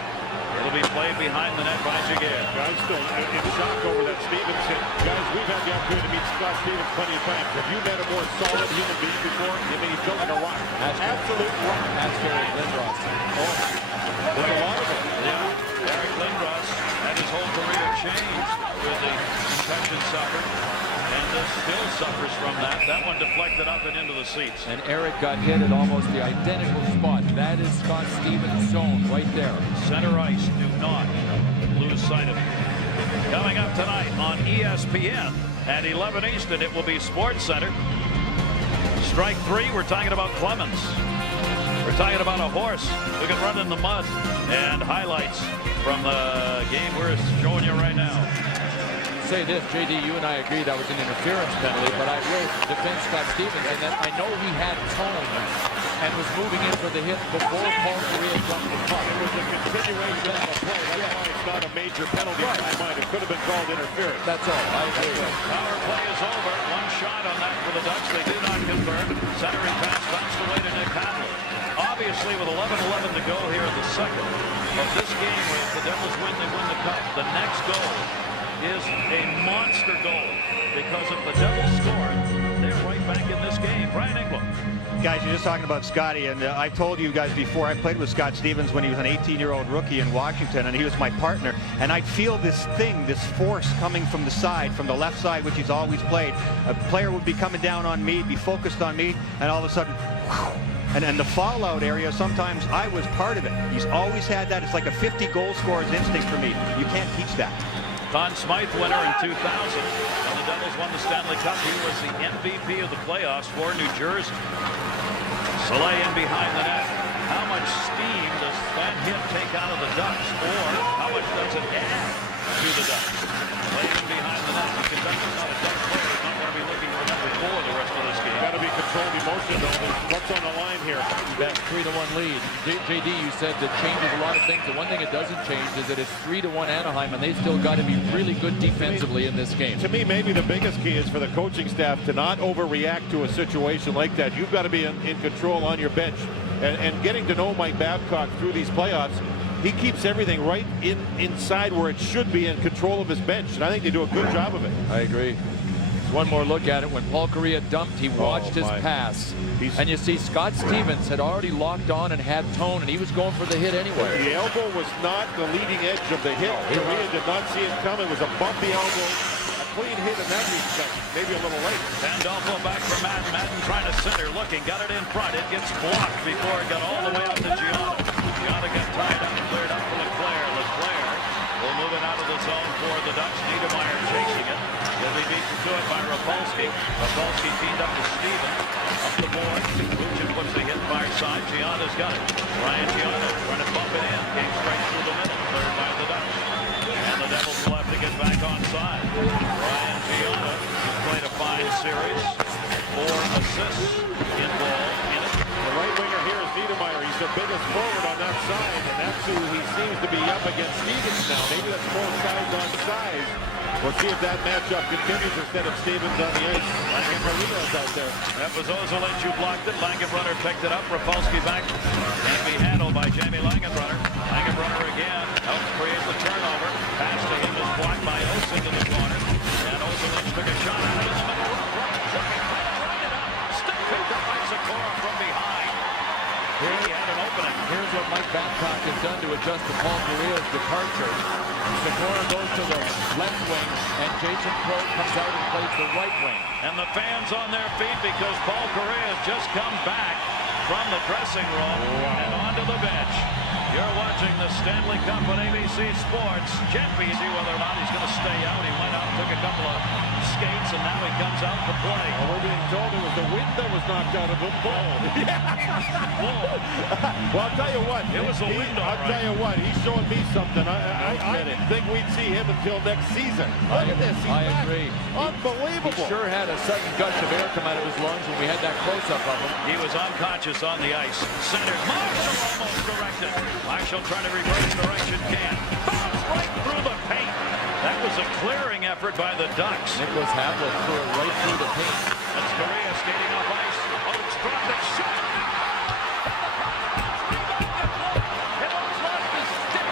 It'll be played behind the net by Jaguar. Guys, still in shock over that Stevens hit. Guys, we've had the opportunity to meet Scott Stevens plenty of times. Have you met a more solid human being before? I mean, he's built like a rock. Absolute rock. That's Eric Lindros. Oh, there's a lot of it. Yeah, Eric Lindros had his whole career changed with the concussion suffered, and this still suffers from that. That one deflected up and into the seats. And Eric got hit at almost the identical spot. That is Scott Stevens' zone right there. Center ice, do not lose sight of it. Coming up tonight on ESPN at 11 Eastern, it will be Sports Center. Strike three, we're talking about Clemens. We're talking about a horse who can run in the mud. And highlights from the game we're showing you right now. Say this, JD, you and I agree that was an interference penalty, but I will defend Scott Stevens in that I know he had tone and was moving in for the hit before Paul Korea jumped the puck. It was a continuation of the play. That's why it's not a major penalty in my mind. It could have been called interference. That's all. I agree. Power play is over. One shot on that for the Ducks. They do not convert. Centering pass bounced away to Nick Hadley. Obviously, with 11:11 to go here in the second of this game, where if the Devils win, they win the cup. The next goal is a monster goal, because if the Devils score, they're right back in this game. Brian England. Guys, you're just talking about Scotty, and I told you guys before, I played with Scott Stevens when he was an 18-year-old rookie in Washington, and he was my partner, and I'd feel this thing, this force coming from the side, from the left side, which he's always played. A player would be coming down on me, be focused on me, and all of a sudden, whew, and the fallout area, sometimes I was part of it. He's always had that. It's like a 50 goal scorer's instinct for me. You can't teach that. Conn Smythe winner in 2000 when the Devils won the Stanley Cup. He was the MVP of the playoffs for New Jersey. Soleil in behind the net. How much steam does that hit take out of the Ducks, or how much does it add to the Ducks? Soleil in behind the net. The Kentucky's not a Duck player. He's not going to be looking for number 4 the rest of this game. Got to be controlled emotion, though. What's on the line here? That 3-1 lead. JD, you said that changes a lot of things. The one thing it doesn't change is that it's 3-1 Anaheim, and they still got to be really good defensively in this game. To me, maybe the biggest key is for the coaching staff to not overreact to a situation like that. You've got to be in control on your bench. And getting to know Mike Babcock through these playoffs, he keeps everything right inside where it should be, in control of his bench. And I think they do a good job of it. I agree. One more look at it. When Paul Korea dumped, he watched his pass. And you see Scott Stevens had already locked on and had tone, and he was going for the hit anyway. The elbow was not the leading edge of the hit. Korea did not see it coming. It was a bumpy elbow. A clean hit in that respect. Maybe a little late. Pandolfo back for Madden. Madden trying to center, looking, got it in front. It gets blocked before it got all the way out to Gianna. Gianna got tied up, cleared up for Leclerc. Leclerc will move it out of the zone for the Ducks. Niedermeyer chasing it. He'll be beaten to it by Rapolsky. Rapolsky teamed up with Steven. Up the board. Lucian puts the hit far side. Gianna's got it. Ryan Gianna trying to bump it in. Came straight through the middle. Cleared by the Ducks. And the Devils will have to get back on side. Ryan Gianna played a fine series. 4 assists involved in it. The right winger here is Niedermeyer. He's the biggest forward on that side, and that's who he seems to be up against Stevens now. Maybe that's more size on size. We'll see if that matchup continues instead of Stevens on the ice. Langenbrunner's out there. That was Ozolin who blocked it. Langenbrunner picked it up. Rapolsky back. Can't be handled by Jamie Langenbrunner. Langenbrunner again helps create the turnover. Pass to him is blocked by Os into the corner. And Ozolin took a shot. an opening. Here's what Mike Babcock has done to adjust to Paul Correa's departure. Segura goes to the left wing, and Jason Crow comes out and plays the right wing. And the fans on their feet because Paul Correa has just come back from the dressing room and onto the bench. You're watching the Stanley Cup on ABC Sports. Jeffy, see whether or not he's going to stay out. He went out and took a couple of skates, and now he comes out to play. Well, we're being told it was the wind that was knocked out of him. Well, I'll tell you what. It was the wind, all I'll right. tell you what. He's showing me something. I didn't think we'd see him until next season. Look at this. He's I back. agree. Unbelievable. He sure had a sudden gush of air come out of his lungs when we had that close-up of him. He was unconscious on the ice. Centered. Marshall almost directed. Marshall trying to reverse direction. Can't. Bounce right through the paint. That was a clearing effort by the Ducks. Nicholas Havlet threw it right through the paint. That's Correa skating off ice. Oaks dropped it. Shot. And Oaks lost his stick.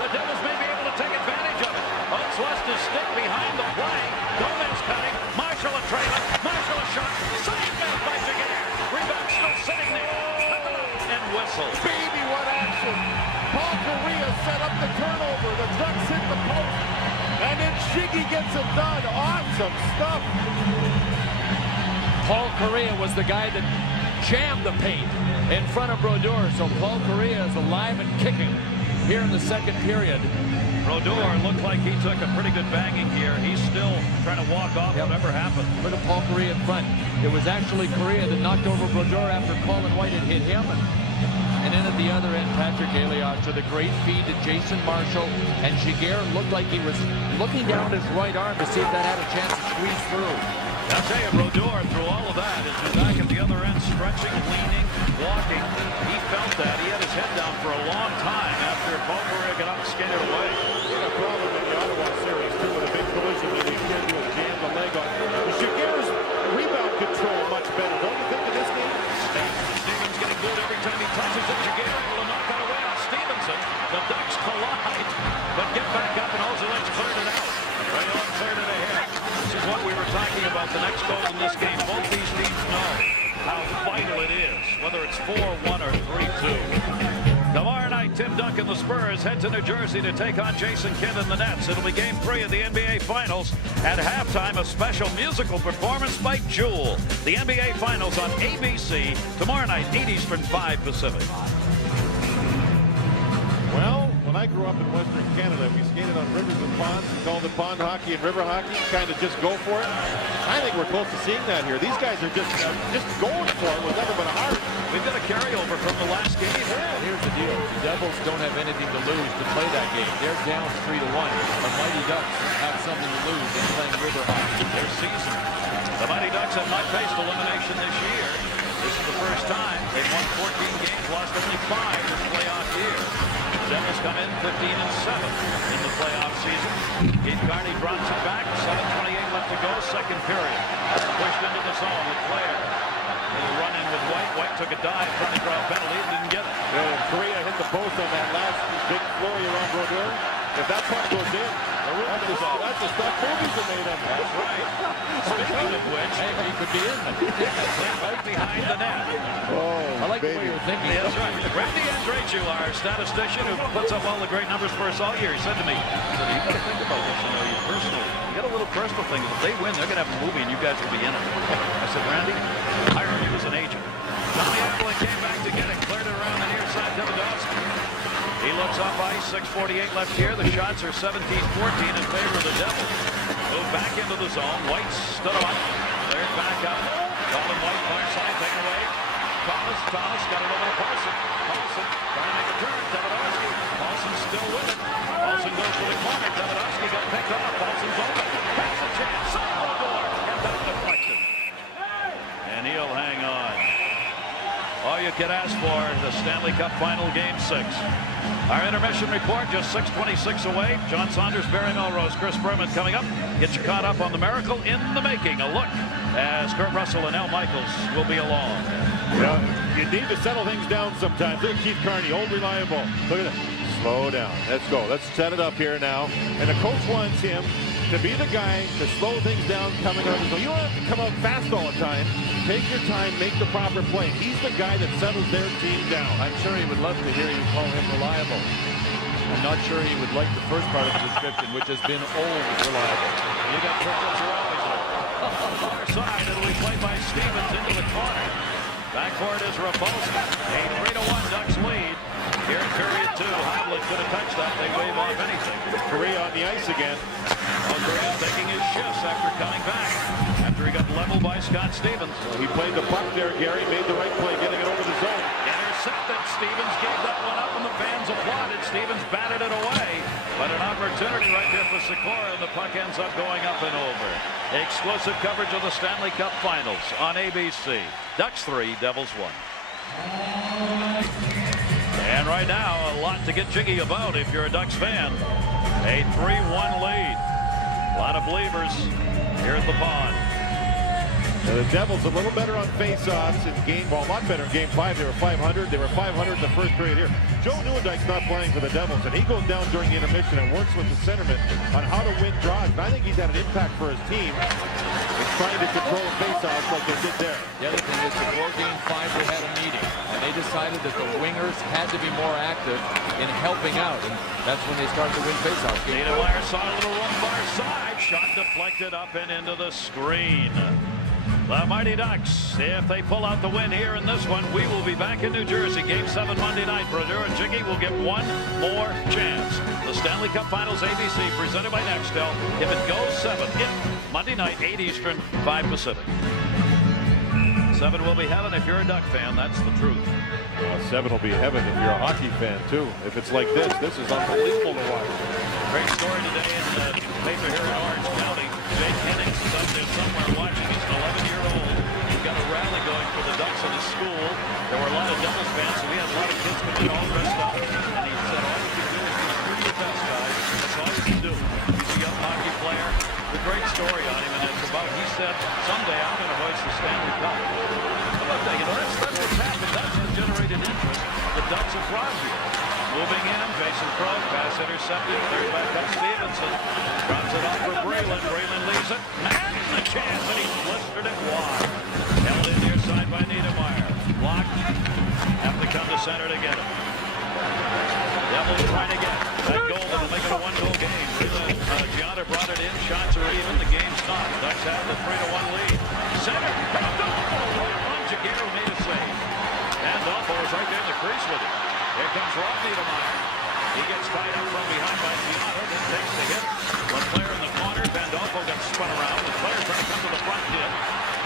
The Devils may be able to take advantage of it. Oaks lost his stick behind the play. Gomez cutting. Marshall a trailer. Marshall a shot. Save made by Jaguar. Rebound still sitting there. Cut it up and whistle. Baby, what action. Paul Correa set up the turnover. The Ducks hit the post. And then Shiggy gets it done. Awesome stuff. Paul Correa was the guy that jammed the paint in front of Brodeur. So Paul Correa is alive and kicking here in the second period. Brodeur looked like he took a pretty good banging here. He's still trying to walk off whatever happened. Look at Paul Correa in front. It was actually Correa that knocked over Brodeur after Colin White had hit him. And then at the other end, Patrick Elias with a great feed to Jason Marshall. And Jaguar looked like he was looking down his right arm to see if that had a chance to squeeze through. I'll tell you, Brodeur, through all of that, is back at the other end, stretching, leaning, walking. He felt that. He had his head down for a long time after Paul Correa got up and skated away. He had a problem in the Ottawa series, too, with a big collision that he did to jam the leg on. Jaguar's rebound control much better, don't you think, in this game? Stevens getting good every time he touches it. Jaguar able to knock that away on Stevenson. The Ducks collide, but get back up and Ozilek's cleared it out. Right on, cleared it ahead. This is what we were talking about. The next goal in this game. Both these teams know how vital it is, whether it's 4-1 or 3-2. Tomorrow night, Tim Duncan, the Spurs, head to New Jersey to take on Jason Kidd and the Nets. It'll be Game 3 of the NBA Finals. At halftime, a special musical performance by Jewel. The NBA Finals on ABC tomorrow night, 8 Eastern, 5 Pacific. Well, when I grew up in Western Canada, we skated on rivers and ponds. We called it pond hockey and river hockey. Kind of just go for it. I think we're close to seeing that here. These guys are just going for it with nothing but a heart. We've got a carryover from the last game. Here's the deal. The Devils don't have anything to lose to play that game. They're down 3-1. The Mighty Ducks have something to lose in playing river hockey. Their season. The Mighty Ducks have not faced elimination this year. This is the first time they've won 14 games, lost only 5 this playoff year. The Devils come in 15-7 in the playoff season. Keith Carney drops it back. 7:28 left to go, second period. Pushed into the zone with Flair. Little run in with White. White took a dive, trying to draw a penalty, and didn't get it. Yeah, Correa hit the post on that last big flurry around Brodeur. If that puck goes in, that's the stuff movies are made of. That's right. Speaking of which, Hey, he could be in. right behind the net. Oh, I like the way you're thinking. Yeah, that's right. Randy Andreju, our statistician who puts up all the great numbers for us all year, he said to me, he said, you got to think about this, you know, you personal. You got a little personal thing. If they win, they're going to have a movie and you guys will be in it. I said, Randy, hire you as an agent. Tommy Evelyn came back to get it, cleared it around the near side, Davidovsky. He looks up ice, 6:48 left here. The shots are 17-14 in favor of the Devils. Move back into the zone. White stood up. Cleared back up. Colin White, far side, taken away. Thomas got it over to Paulson. Paulson trying to make a turn. Davidovsky. Paulson still with it. Paulson goes to the corner. Davidovsky got picked off. Paulson's open. Has a chance. Side of the door. And that's deflected. And he'll hang on. All you can ask for the Stanley Cup Final Game 6. Our intermission report just 6:26 away. John Saunders, Barry Melrose, Chris Berman coming up. Get you caught up on the miracle in the making. A look as Kurt Russell and Al Michaels will be along. Yeah, you need to settle things down sometimes. Look at Keith Carney, old reliable. Look at that. Slow down. Let's go. Let's set it up here now. And the coach wants him to be the guy to slow things down coming out. So you don't have to come out fast all the time. Take your time, make the proper play. He's the guy that settles their team down. I'm sure he would love to hear you call him reliable. I'm not sure he would like the first part of the description, which has been always reliable. You got Perkins or always far side. It'll be played by Stevens into the corner. Back for it is Rapolsky. A 3-1 Ducks lead. Here in period 2, Havlik could have touched that. They wave off anything. Korea on the ice again. Korea taking his shifts after coming back. After he got leveled by Scott Stevens. He played the puck there, Gary. Made the right play, getting it over the zone. Intercepted. Stevens gave that one up, and the fans applauded. Stevens batted it away. But an opportunity right there for Sikora, and the puck ends up going up and over. Exclusive coverage of the Stanley Cup Finals on ABC. Ducks 3, Devils 1. And right now, a lot to get jiggy about if you're a Ducks fan. A 3-1 lead. A lot of believers here at the pond. Now the Devils a little better on face-offs in a lot better in Game 5. They were 500. They were 500 in the first period here. Joe Nieuwendyke's not playing for the Devils, and he goes down during the intermission and works with the centerman on how to win draws. And I think he's had an impact for his team in trying to control face-offs like they did there. The other thing is before Game 5 they had a meeting, and they decided that the wingers had to be more active in helping out, and that's when they started to win face-offs. Niedermeyer saw a little run far side. Shot deflected up and into the screen. The Mighty Ducks, if they pull out the win here in this one, we will be back in New Jersey. Game 7 Monday night. Brodeur and Jiggy will get one more chance. The Stanley Cup Finals ABC presented by Nextel. If it goes 7, Monday night, 8 Eastern, 5 Pacific. 7 will be heaven if you're a Duck fan. That's the truth. 7 will be heaven if you're a hockey fan, too. If it's like this is unbelievable to watch. Great story today in the paper here in Orange County. Jake Hennings is up there somewhere watching. He's an 11-year-old. He got a rally going for the Ducks in his school. There were a lot of Devils fans, so we had a lot of kids come in all dressed up. And he said, all you can do is just do your best, guys. That's all you can do. He's a young hockey player. A great story on him, and it's about, he said, someday I'm going to hoist the Stanley Cup. How about that? You know, that's what's happened. That's what generated interest. The Ducks have brought here. Moving in, Jason Krog, pass intercepted, third by Cut Stevenson. Drops it off for Braylon. Braylon leaves it. And the chance, and he blistered it wide. Held in near side by Niedermeyer. Blocked. Have to come to center to get it. Devils trying to get that goal that'll make it a 1-goal game. Gianna brought it in. Shots are even. The game's not. Ducks have the 3-1 lead. Center. Right on Jaguar made a save. And Dolfo was right there in the crease with him. Here comes Rob Niedermeyer. He gets tied up from behind by Gianna, then takes the hit. One player in the corner. Pandolfo got spun around. The player trying to come to the front hit.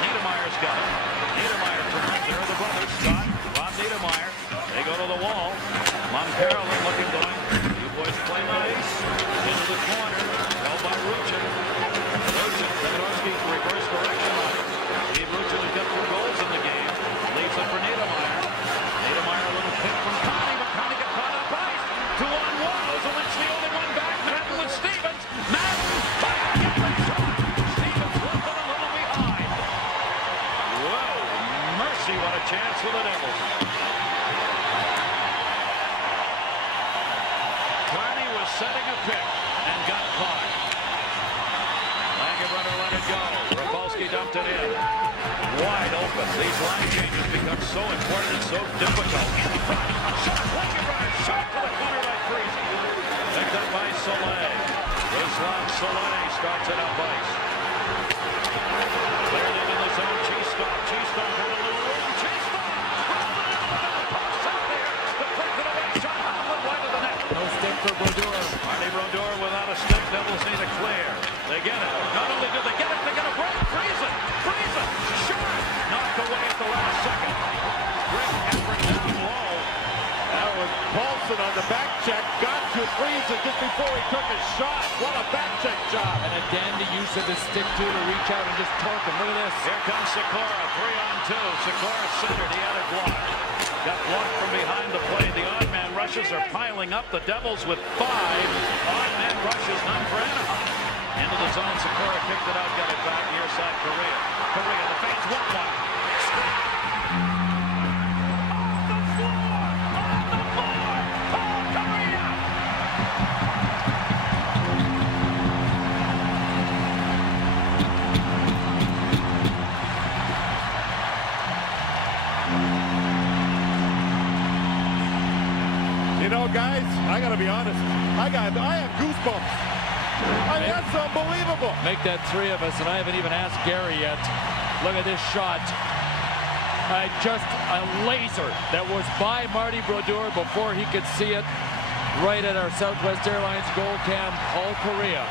Niedermeyer's got it. Niedermeyer turns. There are the brothers. Scott, Rob Niedermeyer. They go to the wall. Montero looking going. You boys play nice. Into the corner. Held by Ruchin. Zagorowski reverse direction on it. Steve Ruchin has got 2 goals in the game. Leaves it for Niedermeyer. Niedermeyer a little pick from Connie, but Connie got caught up ice. 2 on 1. Ozolin's the only one back. Madden with Stevens. Madden. Stevens left it a little behind. Whoa. Mercy, what a chance for the Devils. Connie was setting a pick and got caught. Langenbrunner let it go. Rapolsky dumped it in. Wide open. These line changes become so important and so difficult. Shot, Langenbrunner, shot to the corner by Freese. Picked up by Soleil. Ruslan Soleil starts it up ice. Cleared into the zone. Cheestok. Cheestok had a little room. Cheestok. Post out there. The break it away. Shot Hamlin wide of the net. No stick for Brodeur. Marty Brodeur without a stick. Devils need a clear. They get it. Not only do they get it, they get a break. Freeze it. Freeze it. Short. Knocked away at the last second. Great effort down low. That was Paulson on the back check. Got to Freeze it just before he took a shot. What a back check job. And a dandy use of the stick too to reach out and just torque him. Look at this. Here comes Sikora. 3 on 2. Sikora centered. He had it blocked. Got blocked from behind the play. The odd man rushes are piling up. The Devils with 5 odd man rushes. None for Anaheim. Into the zone. Sikora kicked it out. Got it back near side Korea. Korea. The fans want one. You know, guys, I got to be honest. I have goosebumps. I mean, that's unbelievable. Make that 3 of us, and I haven't even asked Gary yet. Look at this shot. Just a laser that was by Marty Brodeur before he could see it. Right at our Southwest Airlines goal cam, Paul Kariya.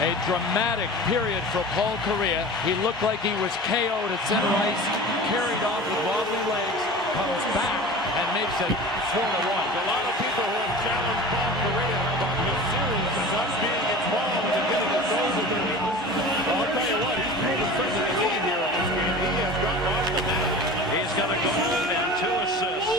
A dramatic period for Paul Kariya. He looked like he was KO'd at center ice, carried off with wobbly legs, comes back and makes it 4-1. A lot of people who have challenged Paul Kariya about this series and not being involved and getting his goals with their knees. Well, I'll tell you what, he's proven something to lead here in this game. He has gotten off the mat. He's got a goal and 2 assists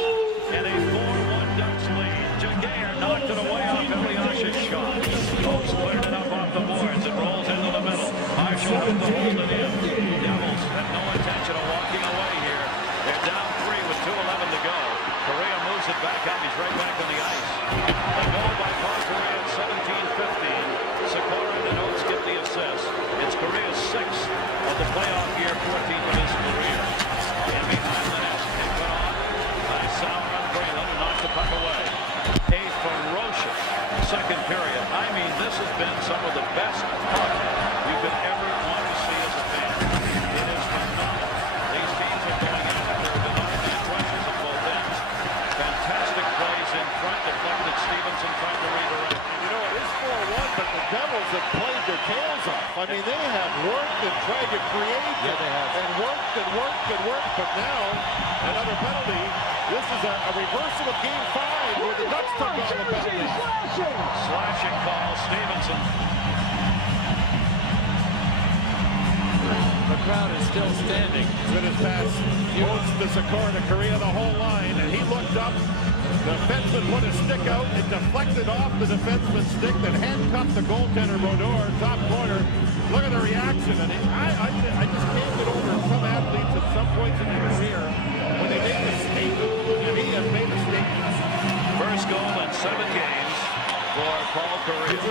and a 4-1 Ducks lead. Jaguar knocked it away off Eliash's shot. Oaks cleared it up off the boards. It rolls into the middle. Marshall has to hold it in. Devils have no intention of walking away here. They're down 3 with 2:11 to go. Kariya moves it back up. He's right back on the ice. A goal by Paul Kariya at 17:15. Sikora and Oates get the assist. It's Kariya's 6th of the playoff year, 14th of his career. And behind the net, they put on by Sauer on Braylon, who knocked the puck away. A ferocious second period. I mean, this has been some of the best hockey you could ever want to see as a fan. It is phenomenal. These teams are going out there with the man rushes on both ends. Fantastic plays in front. Deflected Stevenson trying to redirect. You know, it is 4-1, but the Devils have played their tails off. I mean, they have worked and tried to create. Yeah, they have. And worked and worked and worked. But now, another penalty. This is a reversal of Game 5 where the Ducks took all the penalties. Slashing call, Stevenson. The crowd is still standing. Good as pass. Oates to Sikora to Kariya the whole line, and he looked up. The defenseman put his stick out. It deflected off the defenseman's stick that handcuffed the goaltender Brodeur, top corner. Look at the reaction, and I just can't get over some athletes at some points in their career when they make a statement, and he has made a statement. First goal in 7 games for Paul Kariya.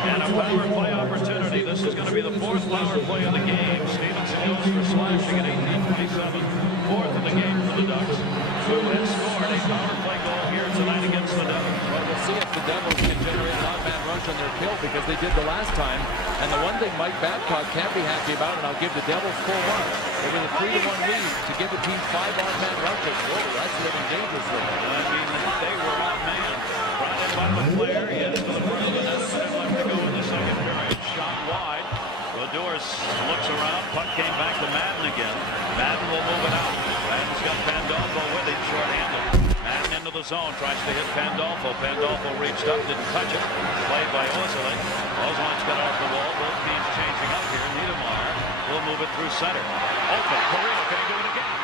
And a power play opportunity. This is going to be the 4th power play of the game. Stevenson goes for slashing at 18:27. 4th of the game for the Ducks, who has scored a power play goal here tonight against the Devils. Well, we'll see if the Devils can generate an odd-man rush on their kill, because they did the last time. And the one thing Mike Babcock can't be happy about, and I'll give the Devils full mark, it was a 3-1 lead to give the team 5 odd-man rushes. Whoa, that's living dangerously. I mean, they were outmanned. Brought in by LeClaire. He heads to the front of the net. Left to go in the second period. Shot wide. Brodeur looks around. Puck came back to Madden again. Madden will move it out. Madden's got Pandolfo with him, short-handed. Madden into the zone, tries to hit Pandolfo. Pandolfo reached up, didn't touch it. Played by Ozolin. Ozolin's got off the wall. Both teams changing up here. Niedermeyer will move it through center. Open. Kariya, can he do it again?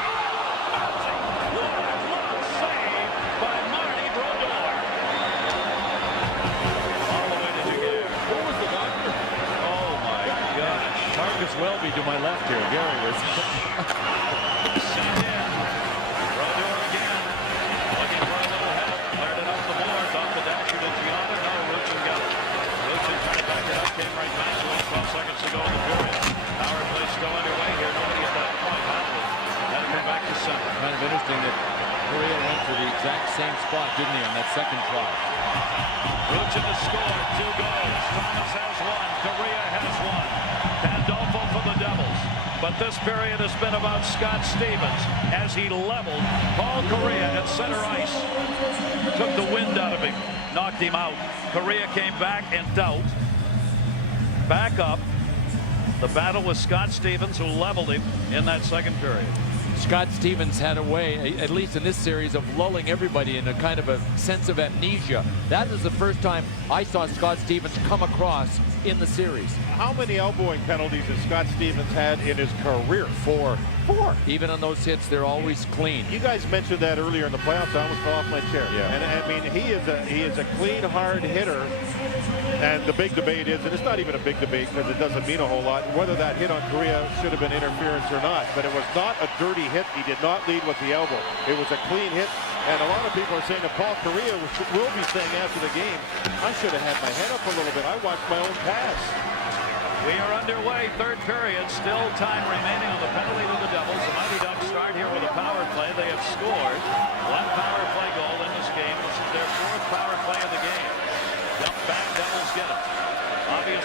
What a glove save by Marty Brodeur. All the way to Jaguar. Who was the doctor? Oh my gosh. Marcus Welby to my left here. Gary was. Sent in. Brodeur again. Looking for a little help. Cleared it off the boards. Off the dasher to Gianna. No, Ruchin got it. Ruchin tried to back it up. Came right back to it. 12 seconds to go in the period. Power play still underway here. Nobody at that point. Had to come back to center. Kind of interesting that Kariya went for the exact same spot, didn't he, on that second try? Ruchin has scored 2 goals. Thomas has 1. Kariya has 1. Pandolfo for the Devils. But this period has been about Scott Stevens as he leveled Paul Kariya at center ice. Took the wind out of him. Knocked him out. Kariya came back in doubt. Back up. The battle with Scott Stevens, who leveled him in that second period. Scott Stevens had a way, at least in this series, of lulling everybody in a kind of a sense of amnesia. That is the first time I saw Scott Stevens come across in the series. How many elbowing penalties has Scott Stevens had in his career? 4. Even on those hits, they're always clean. You guys mentioned that earlier in the playoffs. I almost fell off my chair. Yeah. And I mean, he is a clean, hard hitter. And the big debate is, and it's not even a big debate because it doesn't mean a whole lot, whether that hit on Kariya should have been interference or not. But it was not a dirty hit. He did not lead with the elbow. It was a clean hit. And a lot of people are saying that Paul Kariya will be saying after the game, I should have had my head up a little bit. I watched my own pass. We are underway, 3rd period. Still time remaining on the penalty to the Devils. The Mighty Ducks start here with a power play. They have scored 1 power play goal in the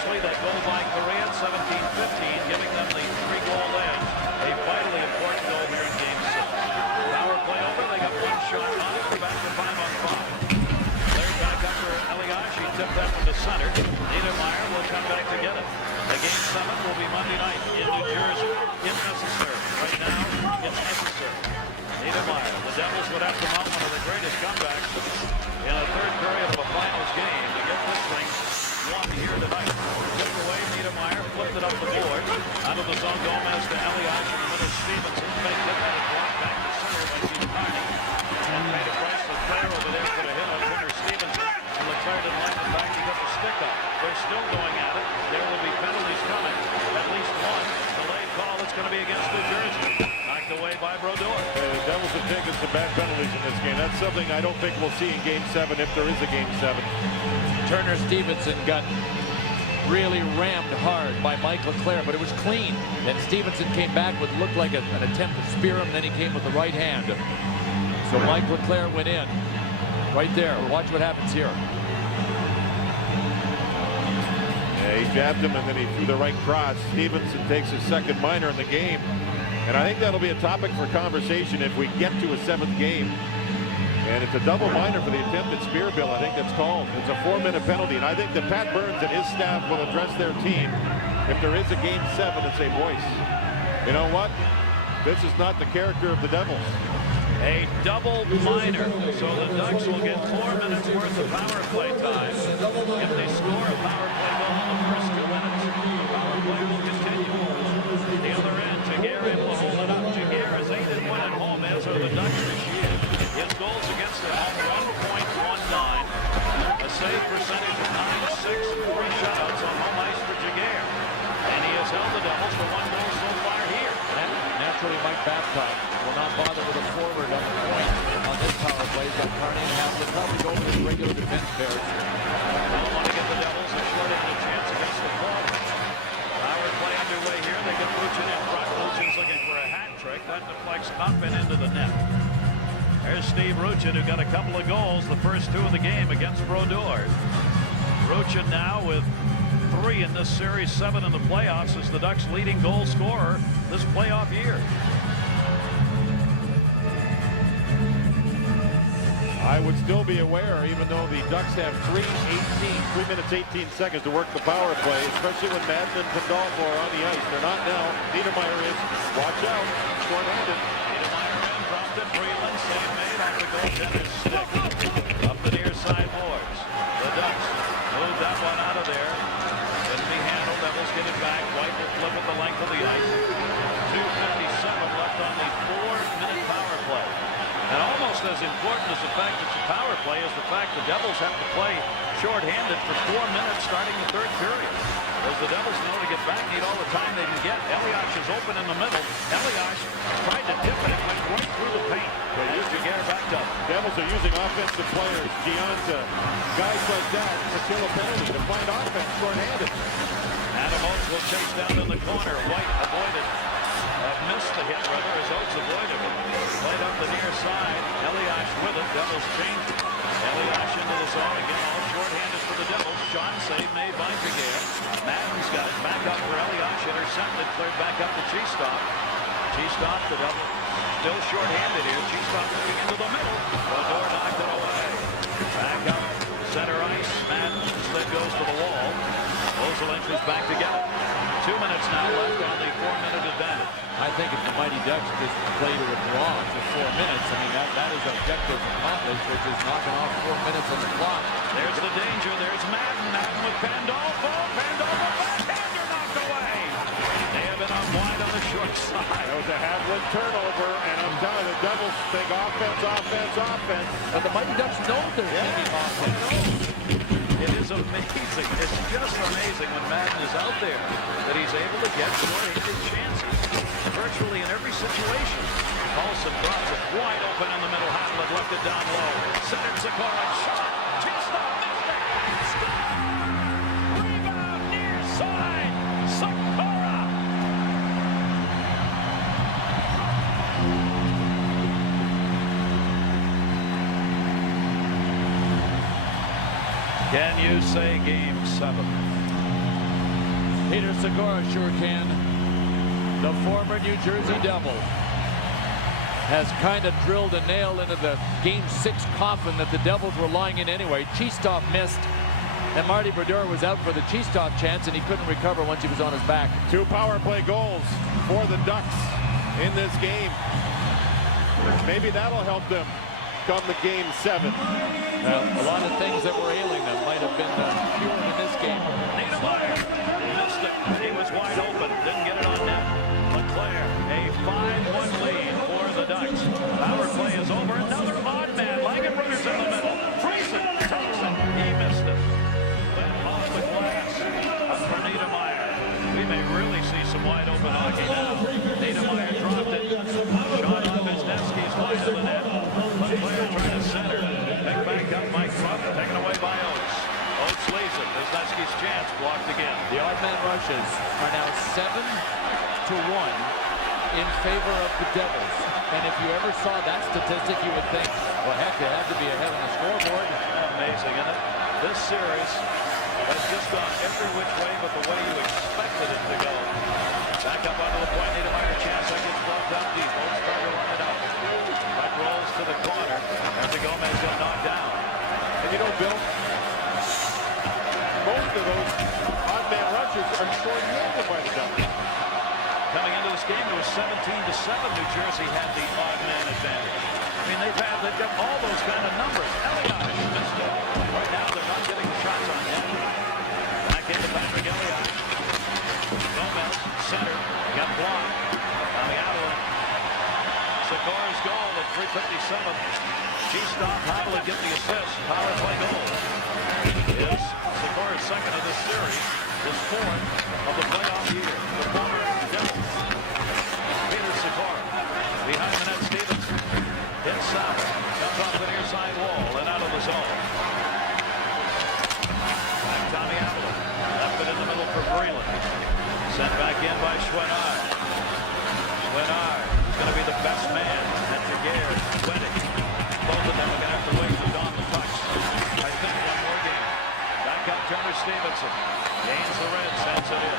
obviously, they go by Korea at 17-15, giving them the 3-goal edge. A vitally important goal here in Game 6. Power play over. They got one shot on it. We're back to 5-on-5. Cleared back up for Elias. He tipped that from the center. Niedermeyer will come back to get it. The Game 7 will be Monday night in New Jersey. If necessary. Right now, it's necessary. Niedermeyer. The Devils would have to mount one of the greatest comebacks in a third period of a finals game to get this thing won here tonight. Tipped away, Niedermeyer flipped it up the board. Out of the zone, Gomez to Elias in the middle. Stevenson faked it, had it blocked back to center by Steve Carney. And made a priceless player over there for the hit on Gunnar Stevenson. And Leclerc didn't like the fact he got the stick up. They're still going at it. There will be penalties coming. At least one delayed call that's going to be against New Jersey. Knocked away by Brodeur. The Devils have taken some bad penalties in this game. That's something I don't think we'll see in Game 7 if there is a Game 7. Turner Stevenson got really rammed hard by Mike Leclerc, but it was clean. Then Stevenson came back with looked like an attempt to spear him, then he came with the right hand. So Mike Leclerc went in. Right there. Watch what happens here. Yeah, he jabbed him and then he threw the right cross. Stevenson takes his second minor in the game. And I think that'll be a topic for conversation if we get to a 7th game. And it's a double minor for the attempted spear, Bill. I think that's called. It's a 4-minute penalty. And I think that Pat Burns and his staff will address their team if there is a Game 7 and say, boys, you know what? This is not the character of the Devils. A double minor, so the Ducks will get 4 minutes worth of power play time. If they score a power play goal in the first 2 minutes, the power play will continue. The other end, Jaguar able to hold it up. Jaguar is 8-1 at home, as are the Ducks this year. His goals against the home, 1.19. A save percentage of 9.6, 3 shutouts on home ice for Jaguar. And he has held the Devils for 1 goal so far here. And naturally, Mike Babcock will not bother with a forward on the point on this power play. He's got Carney and Happ. He'll probably go with his regular defense pairs. Don't want to give the Devils a short-handed chance against the forward. Power play underway here. They get Luchin in front. Luchin's looking for a hat trick. That deflects up and into the net. There's Steve Ruchin, who got a couple of goals, the first 2 of the game against Brodeur. Ruchin now with 3 in this series, 7 in the playoffs, is the Ducks' leading goal scorer this playoff year. I would still be aware, even though the Ducks have 3 minutes 18 seconds to work the power play, especially when Madden and Pandolfo are on the ice. They're not now. Niedermeyer is. Watch out. Short-handed. Niedermeyer in, dropped it. Breland, save made off the goaltender's stick. Up the near side boards. The Ducks moved that one out of there. Couldn't be handled. Devils get it back. White will flip it the length of the ice. 2:57 left on the 4-minute power play. And almost as important as the fact it's a power play is the fact the Devils have to play short-handed for 4 minutes starting the 3rd period. As the Devils know to get back, need all the time they can get. Elias is open in the middle. Elias tried to tip it. It went right through the paint. But used to get it back up. Devils are using offensive players, Gianta, guys like that, to kill a penalty, to find offense short-handed. Adam Oates will chase down in the corner. White avoided. Missed the hit, rather, as Oates avoided it. Played up the near side. Elias with it. Devils change it. Elias into the zone again. All short-handed for the Devils. Shot save made by Jaguar. Madden's got it back up for Elias. Intercepted. Cleared back up to Cheestop. Cheestop, the Devils still short-handed here. Cheestop moving into the middle. Brodeur knocked it away. Back up. Center ice. Madden instead goes to the wall. Ozelink is back to get it. 2 minutes now left on the 4-minute advantage. I think if the Mighty Ducks just play to a draw for 4 minutes, I mean, that is objective accomplished, which is knocking off 4 minutes on the clock. There's the danger. There's Madden. Madden with Pandolfo. Pandolfo backhander knocked away. They have been on wide on the short side. That was a Havlin turnover, and I'm telling the Devils think offense, offense, offense. But the Mighty Ducks know they're thinking offense. It is amazing. It's just amazing when Madden is out there that he's able to get short-handed chances virtually in every situation. Paulson drops it wide open in the middle. Havlin left it down low. Centered Sikora. Shot. Cheestop missed it. Stop. Rebound near side. Sikora. Can you say Game 7? Peter Segura sure can. The former New Jersey Devil has kind of drilled a nail into the Game 6 coffin that the Devils were lying in anyway. Cheestov missed, and Marty Brodeur was out for the Cheestov chance, and he couldn't recover once he was on his back. 2 power play goals for the Ducks in this game. Maybe that'll help them come the Game 7. A lot of things that were ailing them might have been cured in this game. Niedermeyer missed it. He was wide open. Didn't get it on net. LeClaire, a 5-1 lead for the Ducks. Power play is over. Another odd man. Langenbrunner's in the middle. Friesen takes it. He missed it. Went off the glass. Up for Niedermeyer. We may really see some wide open hockey now. Niedermeyer dropped it. Shot off his net. He's wide of the net. LeClaire trying to center. Pick back up Mike Trump. Taken away by Oates. Oates leaves it. Wisniewski's chance blocked again. The odd man rushes are now 7-1 in favor of the Devils. And if you ever saw that statistic, you would think, well, heck, they had to be ahead on the scoreboard. Amazing, isn't it? This series has just gone every which way but the way you expected it to go. Back up onto the point. Niedermeyer chance. That gets blocked out deep. Oates trying to run it out. Puck rolls to the corner. After Gomez got knocked down. And you know, Bill, most of those odd man rushers are short-handed by the Ducks. Coming into this game, it was 17-7. New Jersey had the odd man advantage. I mean, they've got all those kind of numbers. Elias missed it. Right now, they're not getting the shots on net. Back into Patrick Elias. Gomez, center, got blocked. Coming out of it. Segura's goal at 3:57. Cheestov, how will get the assist? Power play goal. Is Segura's second of this series. His 4th of the playoff year. The former Devils. Peter Segura. Behind the net, Stevenson. Hits Sauer. Comes off the near side wall and out of the zone. Back Tommy Avalon. Left it in the middle for Breland. Sent back in by Chouinard. Chouinard is going to be the best man. And Jaguar, 20. Both of them are going to have to wait for Don to touch. I think one more game. Back up Turner Stevenson. Gains the red, sends it in.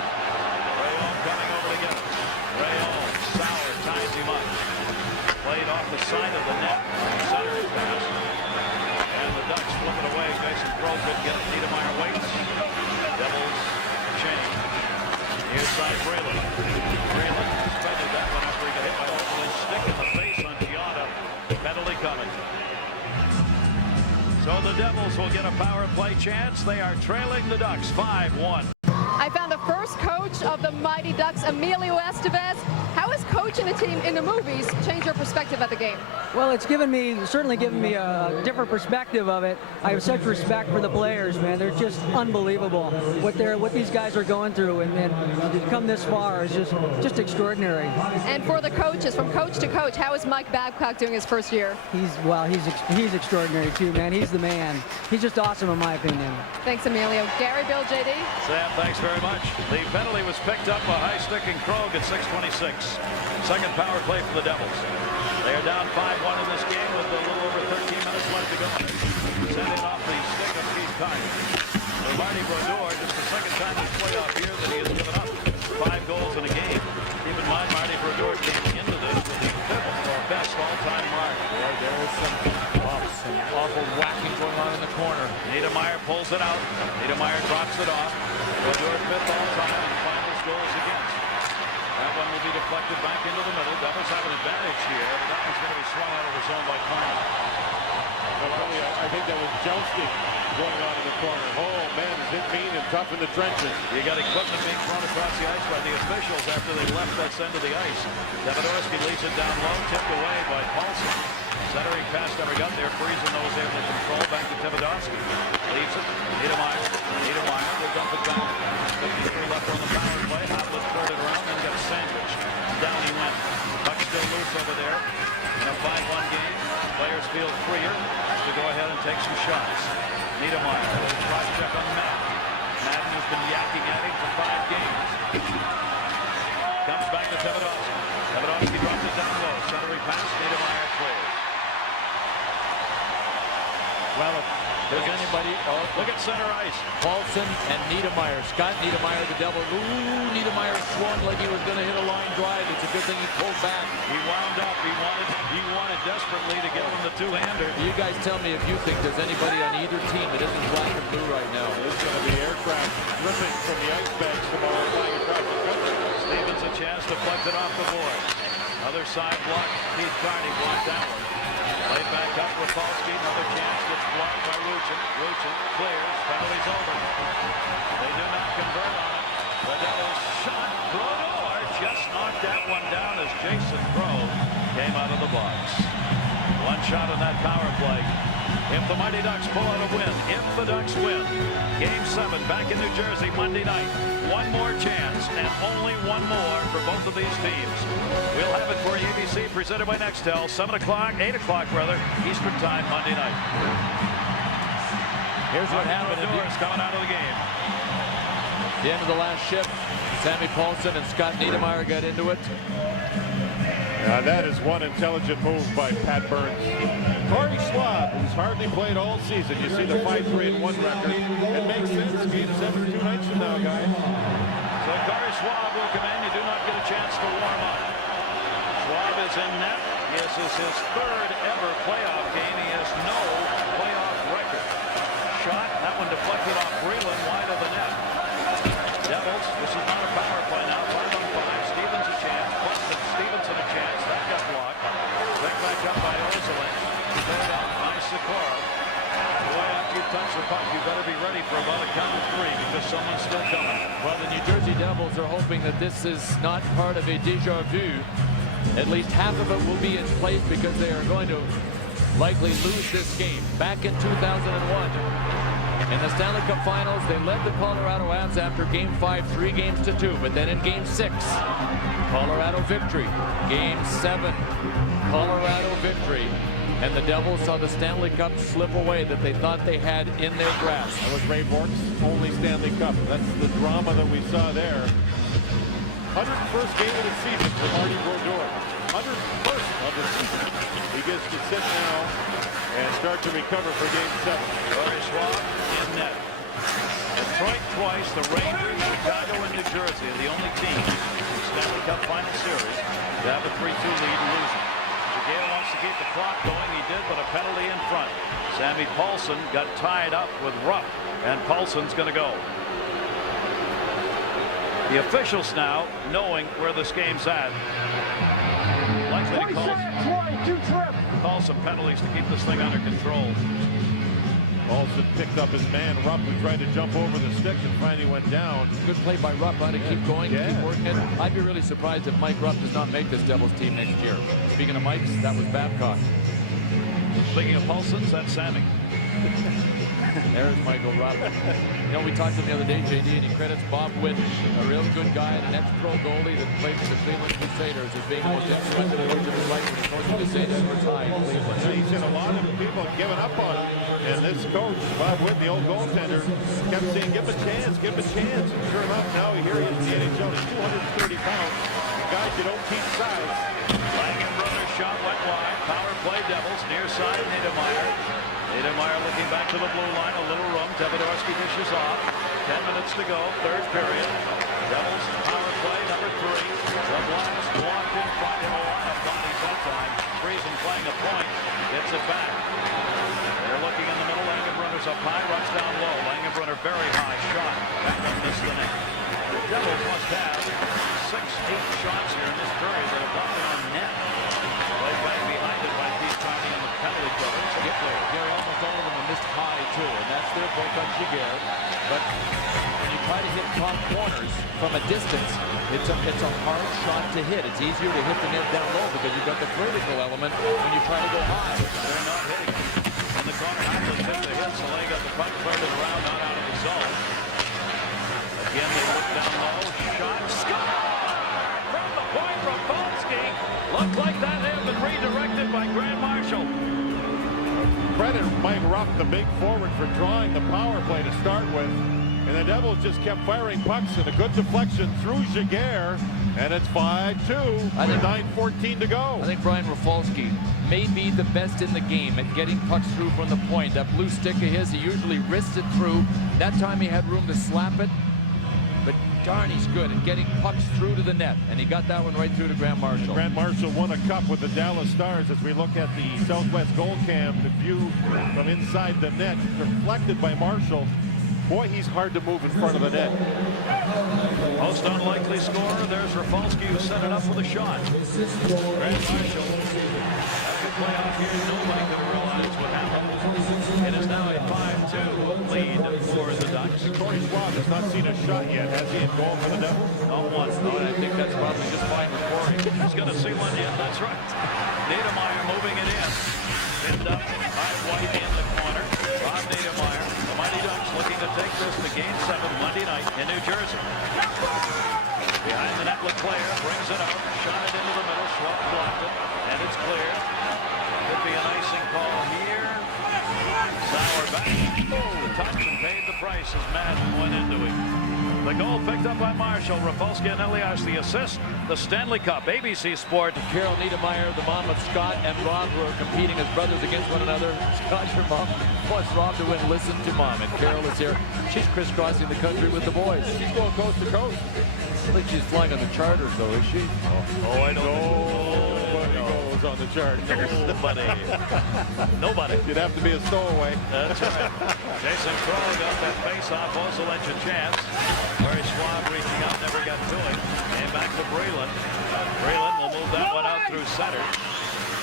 Rayon coming over to get it. Rayon, Sauer ties him up. Played off the side of the net. Center pass. And the Ducks flip it away. Jason Crow couldn't get it. Niedermeyer waits. Devils change. Near side Breland. Breland suspended that one after he got hit by Oakland's stick in the face on Giada. Penalty coming. So the Devils will get a power play chance. They are trailing the Ducks 5-1. I found the first coach of the Mighty Ducks, Emilio Estevez. How has coaching a team in the movies changed your perspective of the game? Well, it's certainly given me a different perspective of it. I have such respect for the players, man. They're just unbelievable. What these guys are going through, and to come this far is just extraordinary. And for the coaches, from coach to coach, how is Mike Babcock doing his first year? He's extraordinary too, man. He's the man. He's just awesome in my opinion. Thanks, Emilio. Gary, Bill, JD. Sam, thanks very much. The penalty was picked up by High Stick and Krog at 6:26. Second power play for the Devils. They are down 5-1 in this game with a little over 13 minutes left to go. Sent in off the stick of Keith Carter. For Marty Brodeur, just the second time this playoff year that he has given up 5 goals in a game. Keep in mind, Marty Brodeur came into this with the 5th best all-time mark. Boy, there was some awful whacking going on in the corner. Niedermeyer pulls it out. Niedermeyer drops it off. Brodeur 5th all-time and finals goals against. That one will be deflected back into the middle. Devils have an advantage here. But that one's going to be swung out of the zone by Carney. I think that was jousting going on in the corner. Oh, man, is it mean and tough in the trenches. You got equipment being thrown across the ice by the officials after they left that end of the ice. Davidorski leads it down low, tipped away by Paulson. Centering pass never got there. Friesen was able to control back to Davidorski. Leaves it. Niedermeyer. Niedermeyer will dump it back. 53 left on the power play. Hoplet third it around and got sandwiched. Down he went. Puck still loose over there. In a 5-1 game, players feel freer to go ahead and take some shots. Niedermeyer, a little cross check on Madden. Madden has been yakking at him for 5 games. Comes back to Davidorski. Davidorski drops it down low. Centering pass. Niedermeyer clears. Well, Does anybody? Oh, Look at center ice. Paulson and Niedermeyer. Scott Niedermeyer, the Devil. Ooh, Niedermeyer swung like he was going to hit a line drive. It's a good thing he pulled back. He wound up. He wanted desperately to get him the two-hander. You guys tell me if you think there's anybody on either team that isn't black and blue right now. There's going to be aircraft dripping from the ice bags tomorrow flying across the country. Stevens a chance to flex it off the board. Other side block. Keith Carney blocked that one. Played back up with Falski. Another chance gets blocked by Ruchin. Ruchin clears. Penalty's over. They do not convert on it. The Devils shot. Brodeur just knocked that one down as Jason Crowe came out of the box. One shot on that power play. If the Mighty Ducks pull out a win, if the Ducks win, Game 7 back in New Jersey Monday night. One more chance and only one more for both of these teams. We'll have it for ABC presented by Nextel, 7 o'clock, 8 o'clock rather, Eastern Time Monday night. Here's what happened. Doors coming out of the game. The end of the last shift, Sammy Paulson and Scott Niedermeyer got into it. That is one intelligent move by Pat Burns. Corey Schwab, who's hardly played all season. You see the 5-3-1 record. It makes sense. Game 7 2 nights from now, guys. So Corey Schwab will come in. You do not get a chance to warm up. Schwab is in net. This is his third ever playoff game. He has no playoff record. Shot. That one deflected off Breland wide of the net. Devils. This is not a power play now. 5-on-5. Stevens a chance. Stevenson a chance. That got blocked. Picked back up by Ozelin. Put out by Sikora. Boy, after you touch the puck, you better be ready for about a count of 3 because someone's still coming. Well, the New Jersey Devils are hoping that this is not part of a déjà vu. At least half of it will be in place because they are going to likely lose this game. Back in 2001, in the Stanley Cup Finals, they led the Colorado Avs after Game 5, 3-2. But then in Game 6, Colorado victory. Game 7, Colorado victory. And the Devils saw the Stanley Cup slip away that they thought they had in their grasp. That was Ray Bork's only Stanley Cup. That's the drama that we saw there. 101st game of the season for Marty Brodeur. 101st of the season. He gets to sit now and start to recover for Game 7. Corey Schwab in net. Detroit twice, the Rangers, Chicago, and New Jersey are the only teams in the Stanley Cup Final Series to have a 3-2 lead and lose it. Gale wants to keep the clock going. He did, but a penalty in front. Sammy Paulson got tied up with Rupp, and Paulson's going to go. The officials now, knowing where this game's at, likely to call some penalties to keep this thing under control. Paulson picked up his man, Rupp, who tried to jump over the stick and finally went down. Good play by Rupp to keep going, keep working it. I'd be really surprised if Mike Rupp does not make this Devils team next year. Speaking of Mikes, that was Babcock. Speaking of Paulsons, that's Sammy. There's Michael Rupp. You know, we talked to him the other day, JD, and he credits Bob Witt, a real good guy, an ex-pro goalie that played for the Cleveland Crusaders, as being the most influential coach of his life when he coached the Crusaders for time in Cleveland. He's seen a lot of people giving up on him, and this coach, Bob Witt, the old goaltender, kept saying, give him a chance, give him a chance. And sure enough, now here he is in the NHL. He's 230 pounds. Guys, you don't keep size. Langen Brothers shot went wide. Power play Devils, near side Niedermeyer. Niedermeyer looking back to the blue line, a little room. Teodorski dishes off. 10 minutes to go, third period. Devils power play number 3. The blast blocked in front of a lot of bodies that time. Friesen playing a point, gets it back. They're looking in the middle. Langenbrunner's up high, runs down low. Langenbrunner very high shot. That one missed the net. The Devils must have 6-8 shots here in this period that have not been on net. Played right behind it by Keith Carney in the penalty killer. Gary, almost all of them are missed high, too, and that's their both on Giguère. But when you try to hit top corners from a distance, it's a hard shot to hit. It's easier to hit the net down low because you've got the vertical element when you try to go high. They're not hitting it. In the corner, Hopkins hit the hit. Soleil got the puck further around, not out of the zone. Again, they look down low. Shot. Score! From the point from Falski. Looked like that had been redirected by Grant Marshall. Credit Mike Rupp, the big forward, for drawing the power play to start with. And the Devils just kept firing pucks, and a good deflection through Giguère. And it's 5-2 with 9:14 to go. I think Brian Rafalski may be the best in the game at getting pucks through from the point. That blue stick of his, he usually wrists it through. That time he had room to slap it. But darn, he's good at getting pucks through to the net. And he got that one right through to Grant Marshall. Grant Marshall won a cup with the Dallas Stars. As we look at the Southwest goal cam, the view from inside the net reflected by Marshall. Boy, he's hard to move in front of the net. Most unlikely scorer. There's Rafalski, who set it up with a shot. Grant Marshall having a playoff here. Nobody could realize what happened. It is now a 5-2 lead for the Ducks. Corey Schwab has not seen a shot yet, has he, in goal for the Devils? Not once. No, and I think that's probably just fine with Corey. He's going to see one yet. That's right. Niedermeyer moving it in. Pinned up by White in the corner. Rob Niedermeyer. The Mighty Ducks looking to take this to Game 7 Monday night in New Jersey. Behind the net, Leclerc brings it out. Shot it into the middle. Schwab blocked it. And it's clear. Could be an icing call here. Sauer back. Oh, touch and paid the price as Madden went into him. The goal picked up by Marshall. Rafalski and Elias the assist. The Stanley Cup, ABC Sport. Carol Niedermeyer, the mom of Scott and Rob, who are competing as brothers against one another. Scott, your mom wants Rob to win. Listen to Mom. And Carol is here. She's crisscrossing the country with the boys. She's going coast to coast. I think she's flying on the charters, though, is she? Oh, I don't know. Nobody goes on the charters. Nobody. Nobody. You'd have to be a stowaway. That's right. Jason Crow got that face-off. Also lent you a chance. Murray Schwab reaching out, never got to it. And back to Breland. Breland will move that one out through center.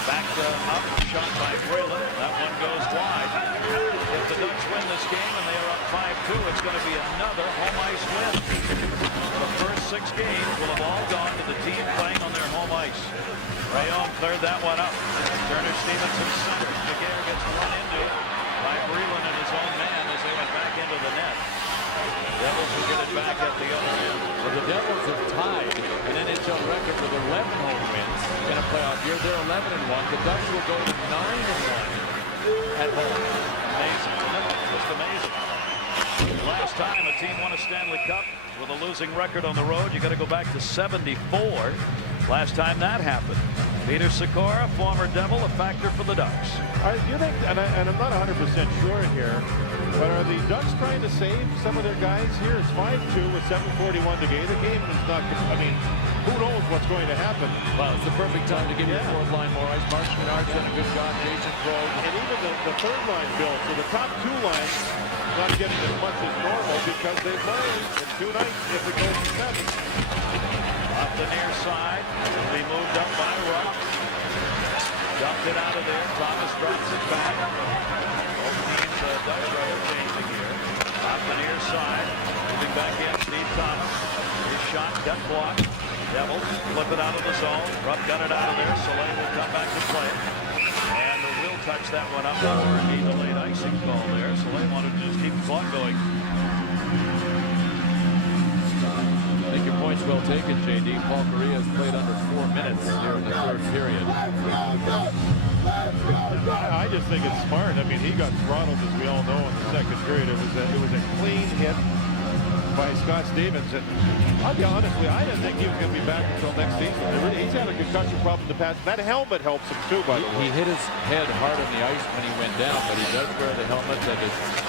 Back up, shot by Breland. That one goes wide. If the Ducks win this game and they are up 5-2, it's going to be another home ice win. The first 6 games will have all gone to the team playing on their home ice. Rayon cleared that one up. Turner Stevenson center. McGarry gets run into by Breland and his own man as they went back into the net. Devils will get it back at the other end. So the Devils have tied an NHL record with 11 home wins in a playoff year. They're 11-1. The Ducks will go to 9-1 at home. Amazing. Just amazing. Last time a team won a Stanley Cup with a losing record on the road, you got to go back to '74. Last time that happened. Peter Sikora, former Devil, a factor for the Ducks. Do you think, and I'm not 100% sure here, but are the Ducks trying to save some of their guys here? It's 5-2 with 7:41 to go. The game is not, I mean, who knows what's going to happen? Well, it's the perfect time to give your fourth line more ice. Mark Menard's done a good job. Jason Crow. And even the third line build. So the top 2 lines not getting as much as normal because they've learned in 2 nights if it goes to 7. Up the near side. Will be moved up by Rock. Dumped it out of there. Thomas drops it back. Both teams, Ducks are changing here. Up the near side. Moving back in. Steve Thomas. His shot got blocked. Devils flip it out of the zone. Rupp got it out of there. Soleil will come back to play. And will touch that one up over. He delayed icing call there. Soleil wanted to just keep the clock going. I think your point's well taken, JD. Paul Correa has played under 4 minutes here in the third period. I just think it's smart. I mean, he got throttled, as we all know, in the second period. It was a clean hit by Scott Stevens. And I'll be honest with you, I didn't think he was going to be back until next season. He's had a concussion problem in the past. That helmet helps him too, by the way. He hit his head hard on the ice when he went down, but he does wear the helmet that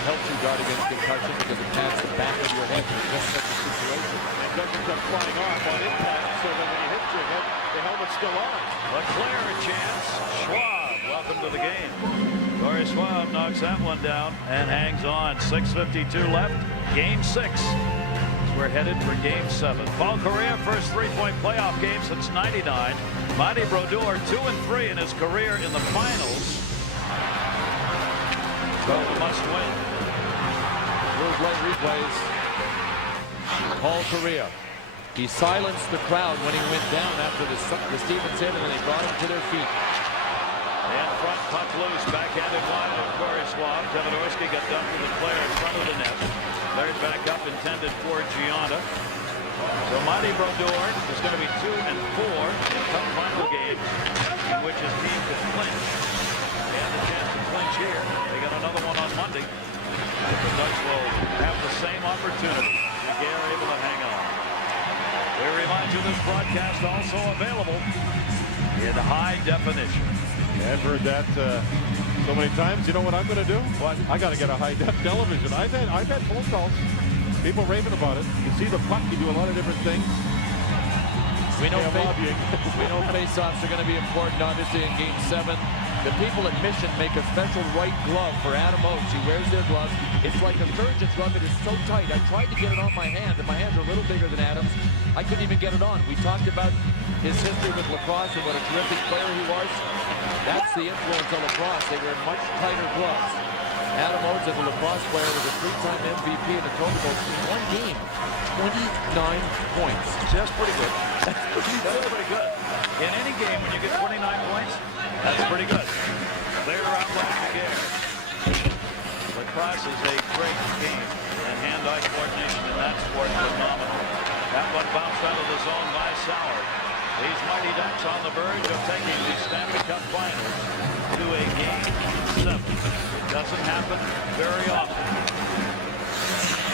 helps you guard against concussion because it pats the back of your head in just such a situation. It doesn't come flying off on impact, so that when you hit your head, the helmet's still on. Leclerc a chance. Schwab, welcome to the game. Corey Schwab knocks that one down and hangs on. 6:52 left. Game 6. We're headed for Game 7. Paul Correa, first 3-point playoff game since '99. Marty Brodeur, 2-3 in his career in the finals. So a must win. Those late replays. Paul Correa. He silenced the crowd when he went down after the Stevens hit, and then they brought him to their feet. And front puck loose, backhanded wide of Corey Schwab. Teodorski got done with the player in front of the net. Flared back up, intended for Gianna. So Marty Brodeur is going to be 2-4 in cup final games in which his team could clinch. And the chance to clinch here. They got another one on Monday. The Ducks will have the same opportunity. Gare able to hang on. We remind you this broadcast also available in high definition. I've heard that so many times. You know what I'm going to do? What? I got to get a high-def television. I've had phone calls. People raving about it. You see the puck. You do a lot of different things. We know face-offs are going to be important, obviously, in Game 7. The people at Mission make a special white glove for Adam Oates. He wears their gloves. It's like a surgeon's glove. It is so tight. I tried to get it on my hand, and my hands are a little bigger than Adam's. I couldn't even get it on. We talked about his history with lacrosse and what a terrific player he was. That's the influence of lacrosse. They wear much tighter gloves. Adam Oates, as a lacrosse player, was a 3-time MVP in the Total Bowl in one game. 29 points. See, that's pretty good. That's pretty good. In any game, when you get 29 points, that's pretty good. Clear out like the game. Lacrosse is a great game, and hand-eye coordination in that sport is phenomenal. That one bounced out of the zone by Sauer. These Mighty Ducks on the verge of taking the Stanley Cup Finals to a Game 7. It doesn't happen very often.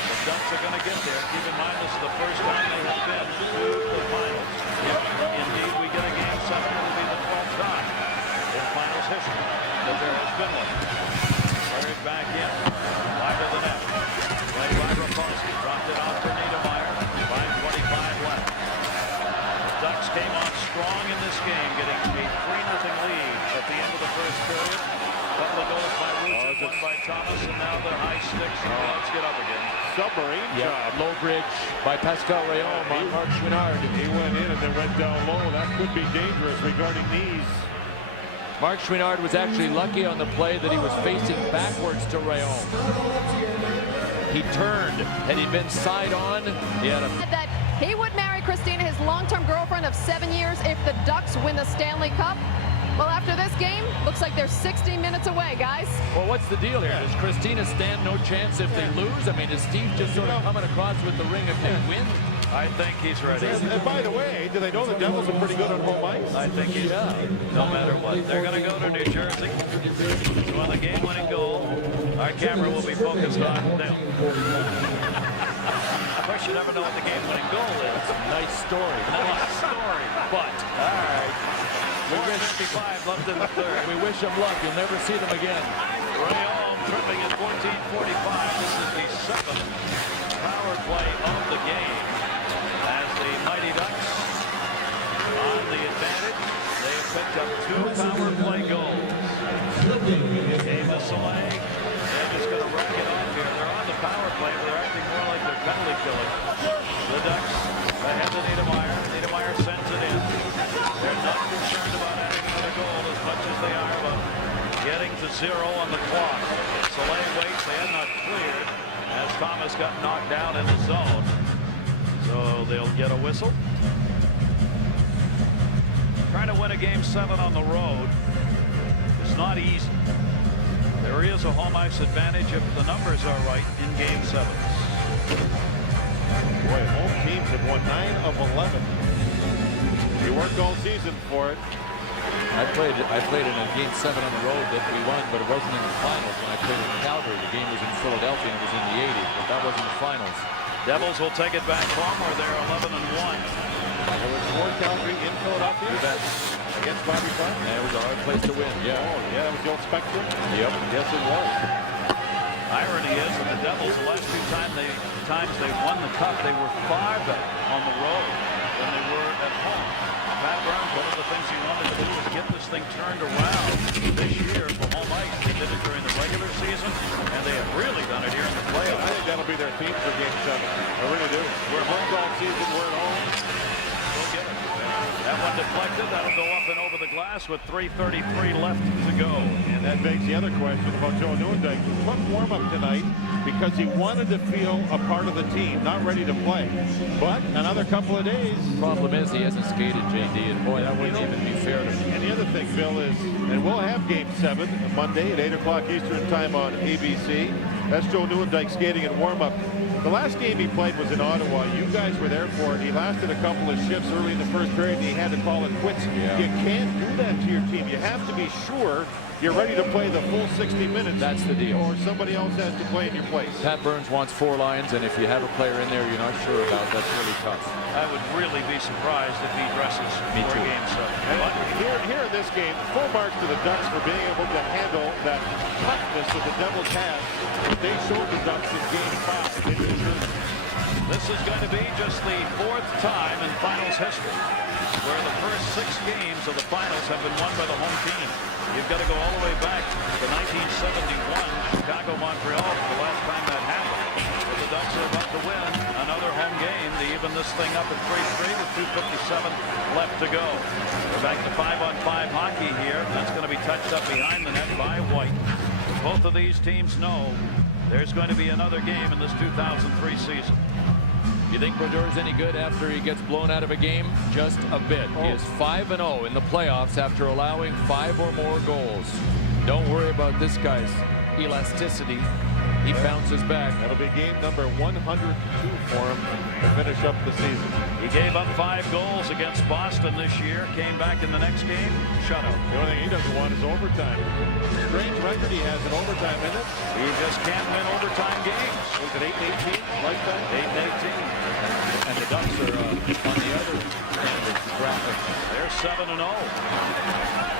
The Ducks are going to get there. Keep in mind, this is the first time they have been to the finals. If indeed we get a Game 7, it'll be the 12th time in finals history that there has been one. Carried back in, wide of the net. Played by Rapolsky, dropped it off for Niedermeyer. 5:25 left. The Ducks came on strong in this game, getting a 3-0 lead at the end of the first period. A couple of goals by Ruchin, one by Thomas, and now the high sticks, and let's get up again. Submarine job. Low bridge by Pascal Rayon on Marc Chouinard. He went in and then went down low. That could be dangerous regarding knees. Marc Chouinard was actually lucky on the play that he was facing backwards to Rayon. He turned. Had he been side on, he had a... That he would marry Christina, his long-term girlfriend of 7 years, if the Ducks win the Stanley Cup. Well, after this game, looks like they're 60 minutes away, guys. Well, what's the deal here? Does Christina stand no chance if they lose? I mean, is Steve just sort of coming across with the ring if they win? I think he's ready. And by the way, do they know the Devils are pretty good on home ice? I think he's no matter what. They're going to go to New Jersey. So on the game-winning goal, our camera will be focused on them. Of course, you never know what the game-winning goal is. Nice story. Nice story. But, all right. 4:55 left in the third. We wish them luck. You'll never see them again. Rayon tripping at 14:45. This is the second power play of the game. As the Mighty Ducks on the advantage, they have picked up 2 power play goals. Game to Soleil. They're just going to rack it off here. They're on the power play, but they're acting more like they're penalty killing. The Ducks ahead to Niedermeyer. Niedermeyer sends it in. They're not concerned about adding another goal as much as they are about getting to 0 on the clock. Soleil waits. They had not cleared as Thomas got knocked down in the zone. So they'll get a whistle. Trying to win a Game 7 on the road is not easy. There is a home ice advantage if the numbers are right in Game 7s. Boy, home teams have won 9 of 11. You worked all season for it. I played in a Game 7 on the road that we won, but it wasn't in the finals. When I played in Calgary, the game was in Philadelphia and it was in the 80s, but that wasn't the finals. Devils will take it back home where they're 11-1. There was 4 Calgary in Philadelphia. You bet. Against Bobby Clark. And it was a hard place to win. Yeah. Oh, yeah, that was the old Spectrum. Yep. Yes, it was. Irony is that the Devils, the last 2 times they won the Cup, they were farther on the road than they were at home. Pat Burns, one of the things he wanted to do was get this thing turned around this year for home ice. They did it during the regular season, and they have really done it here in the I playoffs. think that'll be their theme for Game 7. I really do. We're home all season. We're at home. Go get it. That one deflected. That'll go up and over the glass with 3:33 left to go. And that begs the other question about Joe Nieuwendyk. He took warm-up tonight because he wanted to feel a part of the team, not ready to play. But another couple of days. Problem is he hasn't skated, JD, and boy, that wouldn't even be fair to him. And the other thing, Bill, is, and we'll have Game 7 Monday at 8 o'clock Eastern Time on ABC. That's Joe Nieuwendyk skating in warm-up. The last game he played was in Ottawa. You guys were there for it. He lasted a couple of shifts early in the first period, and he had to call it quits. Yeah. You can't do that to your team. You have to be sure you're ready to play the full 60 minutes. That's the deal. Or somebody else has to play in your place. Pat Burns wants 4 lines, and if you have a player in there you're not sure about, that's really tough. I would really be surprised if he dresses Me for too. Game 7. And here in this game, full marks to the Ducks for being able to handle that toughness that the Devils had. They showed the Ducks in Game 5 in New Jersey. This is going to be just the 4th time in finals history where the first 6 games of the finals have been won by the home team. You've got to go all the way back to 1971 Chicago-Montreal for the last time that happened. But the Ducks are about to win another home game to even this thing up at 3-3 with 2:57 left to go. We're back to 5-on-5 hockey here. That's going to be touched up behind the net by White. Both of these teams know there's going to be another game in this 2003 season. You think Brodor's any good after he gets blown out of a game? Just a bit. He is 5-0 in the playoffs after allowing 5 or more goals. Don't worry about this guy's elasticity. He bounces back. That'll be game number 102 for him to finish up the season. He gave up 5 goals against Boston this year. Came back in the next game, shutout. The only thing he doesn't want is overtime. Strange record he has in overtime, isn't it? He just can't win overtime games. Was it 8-18 lifetime? 8-18. And the Ducks are on the other end of the graphic. They're 7-0.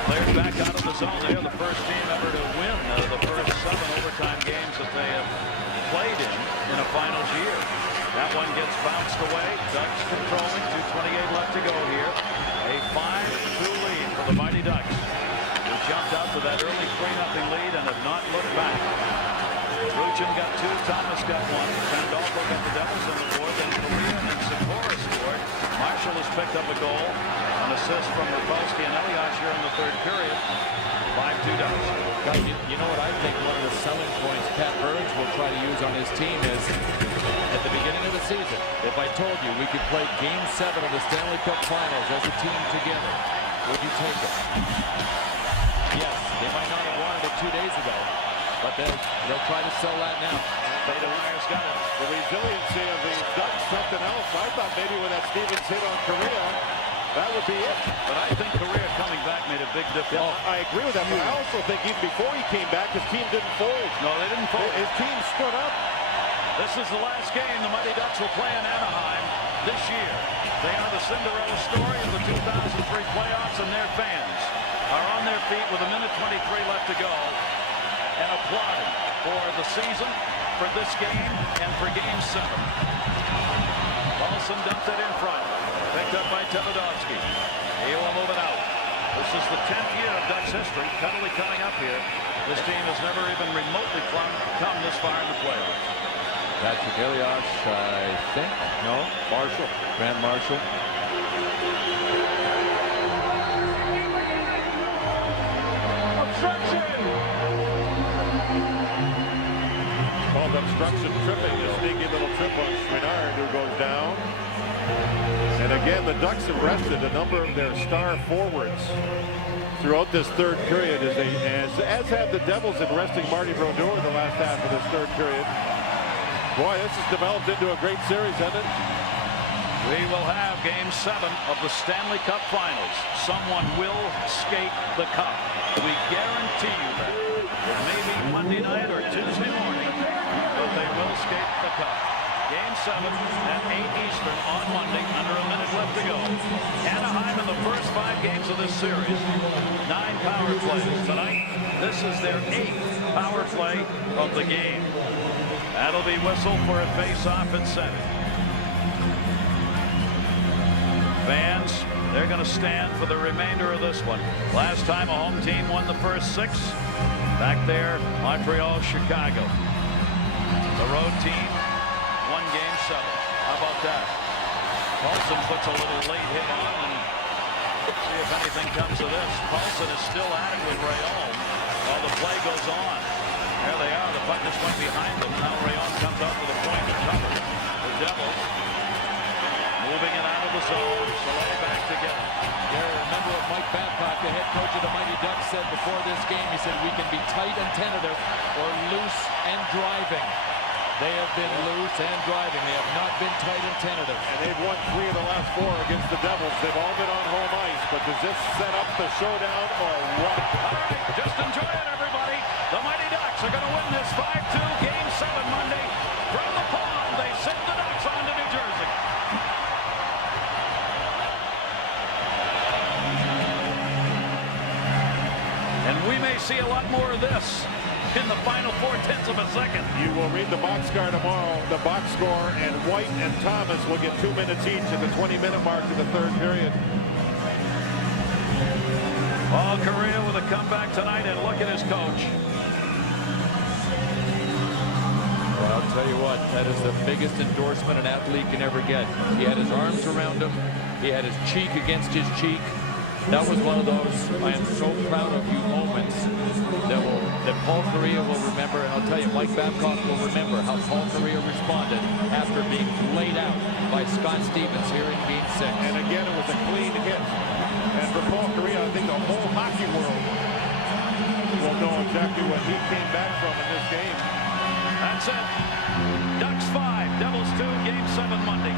Players back out of the zone. They are the first team ever to win the first 7 overtime games that they have played in a finals year. That one gets bounced away. Ducks controlling. 2:28 left to go here. A 5-2 lead for the Mighty Ducks, who jumped out to that early 3-0 lead and have not looked back. Ruchin got 2. Thomas got 1. Pandolfo got the Devils on the board. Then Korea and Sikora scored. Marshall has picked up a goal. An assist from Rapolsky and Elias here in the 3rd period. 5-2 Ducks. You know what I think one of the selling points Pat Burns will try to use on his team is at the beginning of the season, if I told you we could play Game 7 of the Stanley Cup Finals as a team together, would you take it? Yes, they might not have wanted it 2 days ago, but they'll try to sell that now. Beta Myers got it. The resiliency of the Ducks, something else. I thought maybe with that Stevens hit on Korea, that would be it. But I think Korea coming back made a big difference. Well, I agree with that, but I also think even before he came back, his team didn't fold. No, they didn't fold. His team stood up. This is the last game the Mighty Ducks will play in Anaheim this year. They are the Cinderella story of the 2003 playoffs, and their fans are on their feet with 1:23 left to go and applauding for the season, for this game, and for Game 7. Paulson dumped it in front. Picked up by Tevodovsky. He will move it out. This is the 10th year of Ducks history, cuddly coming up here. This team has never even remotely come this far in the playoffs. Patrick Elias, I think. No? Marshall. Grant Marshall. Called obstruction tripping. A sneaky little trip on Chouinard, who goes down. And again, the Ducks have rested a number of their star forwards throughout this 3rd period, as have the Devils in resting Marty Brodeur in the last half of this 3rd period. Boy, this has developed into a great series, hasn't it? We will have Game 7 of the Stanley Cup Finals. Someone will skate the cup. We guarantee you that. It may be Monday night or Tuesday morning, but they will skate the cup. Game 7 at 8 Eastern on Monday, under a minute left to go. Anaheim in the first 5 games of this series. 9 power plays tonight. This is their 8th power play of the game. That'll be whistled for a face-off at center. Fans, they're going to stand for the remainder of this one. Last time a home team won the first 6. Back there, Montreal, Chicago. The road team won Game 7. How about that? Paulson puts a little late hit on, and see if anything comes of this. Paulson is still at it with Rayon while the play goes on. There they are. The puck just went behind them. Now Rayon comes out to the point to cover. The Devils moving it out of the zone. Soleil back together. Remember what Mike Babcock, the head coach of the Mighty Ducks, said before this game. He said we can be tight and tentative or loose and driving. They have been loose and driving. They have not been tight and tentative. And they've won 3 of the last 4 against the Devils. They've all been on home ice. But does this set up the showdown or what? All right, just enjoy it, everybody. The Mighty Ducks are going to win this 5-2, Game 7 Monday. From the pond, they send the Ducks on to New Jersey. And we may see a lot more of this in the final 4/10 of a second. You will read the box score tomorrow, the box score, and White and Thomas will get 2 minutes each at the 20-minute mark of the third period. Paul Kariya with a comeback tonight, and look at his coach. Well, I'll tell you what, that is the biggest endorsement an athlete can ever get. He had his arms around him. He had his cheek against his cheek. That was one of those I am so proud of you moments that Paul Kariya will remember. And I'll tell you, Mike Babcock will remember how Paul Kariya responded after being laid out by Scott Stevens here in Game 6. And again, it was a clean hit. And for Paul Kariya, I think the whole hockey world will know exactly what he came back from in this game. That's it. Ducks 5, Devils 2, Game 7 Monday.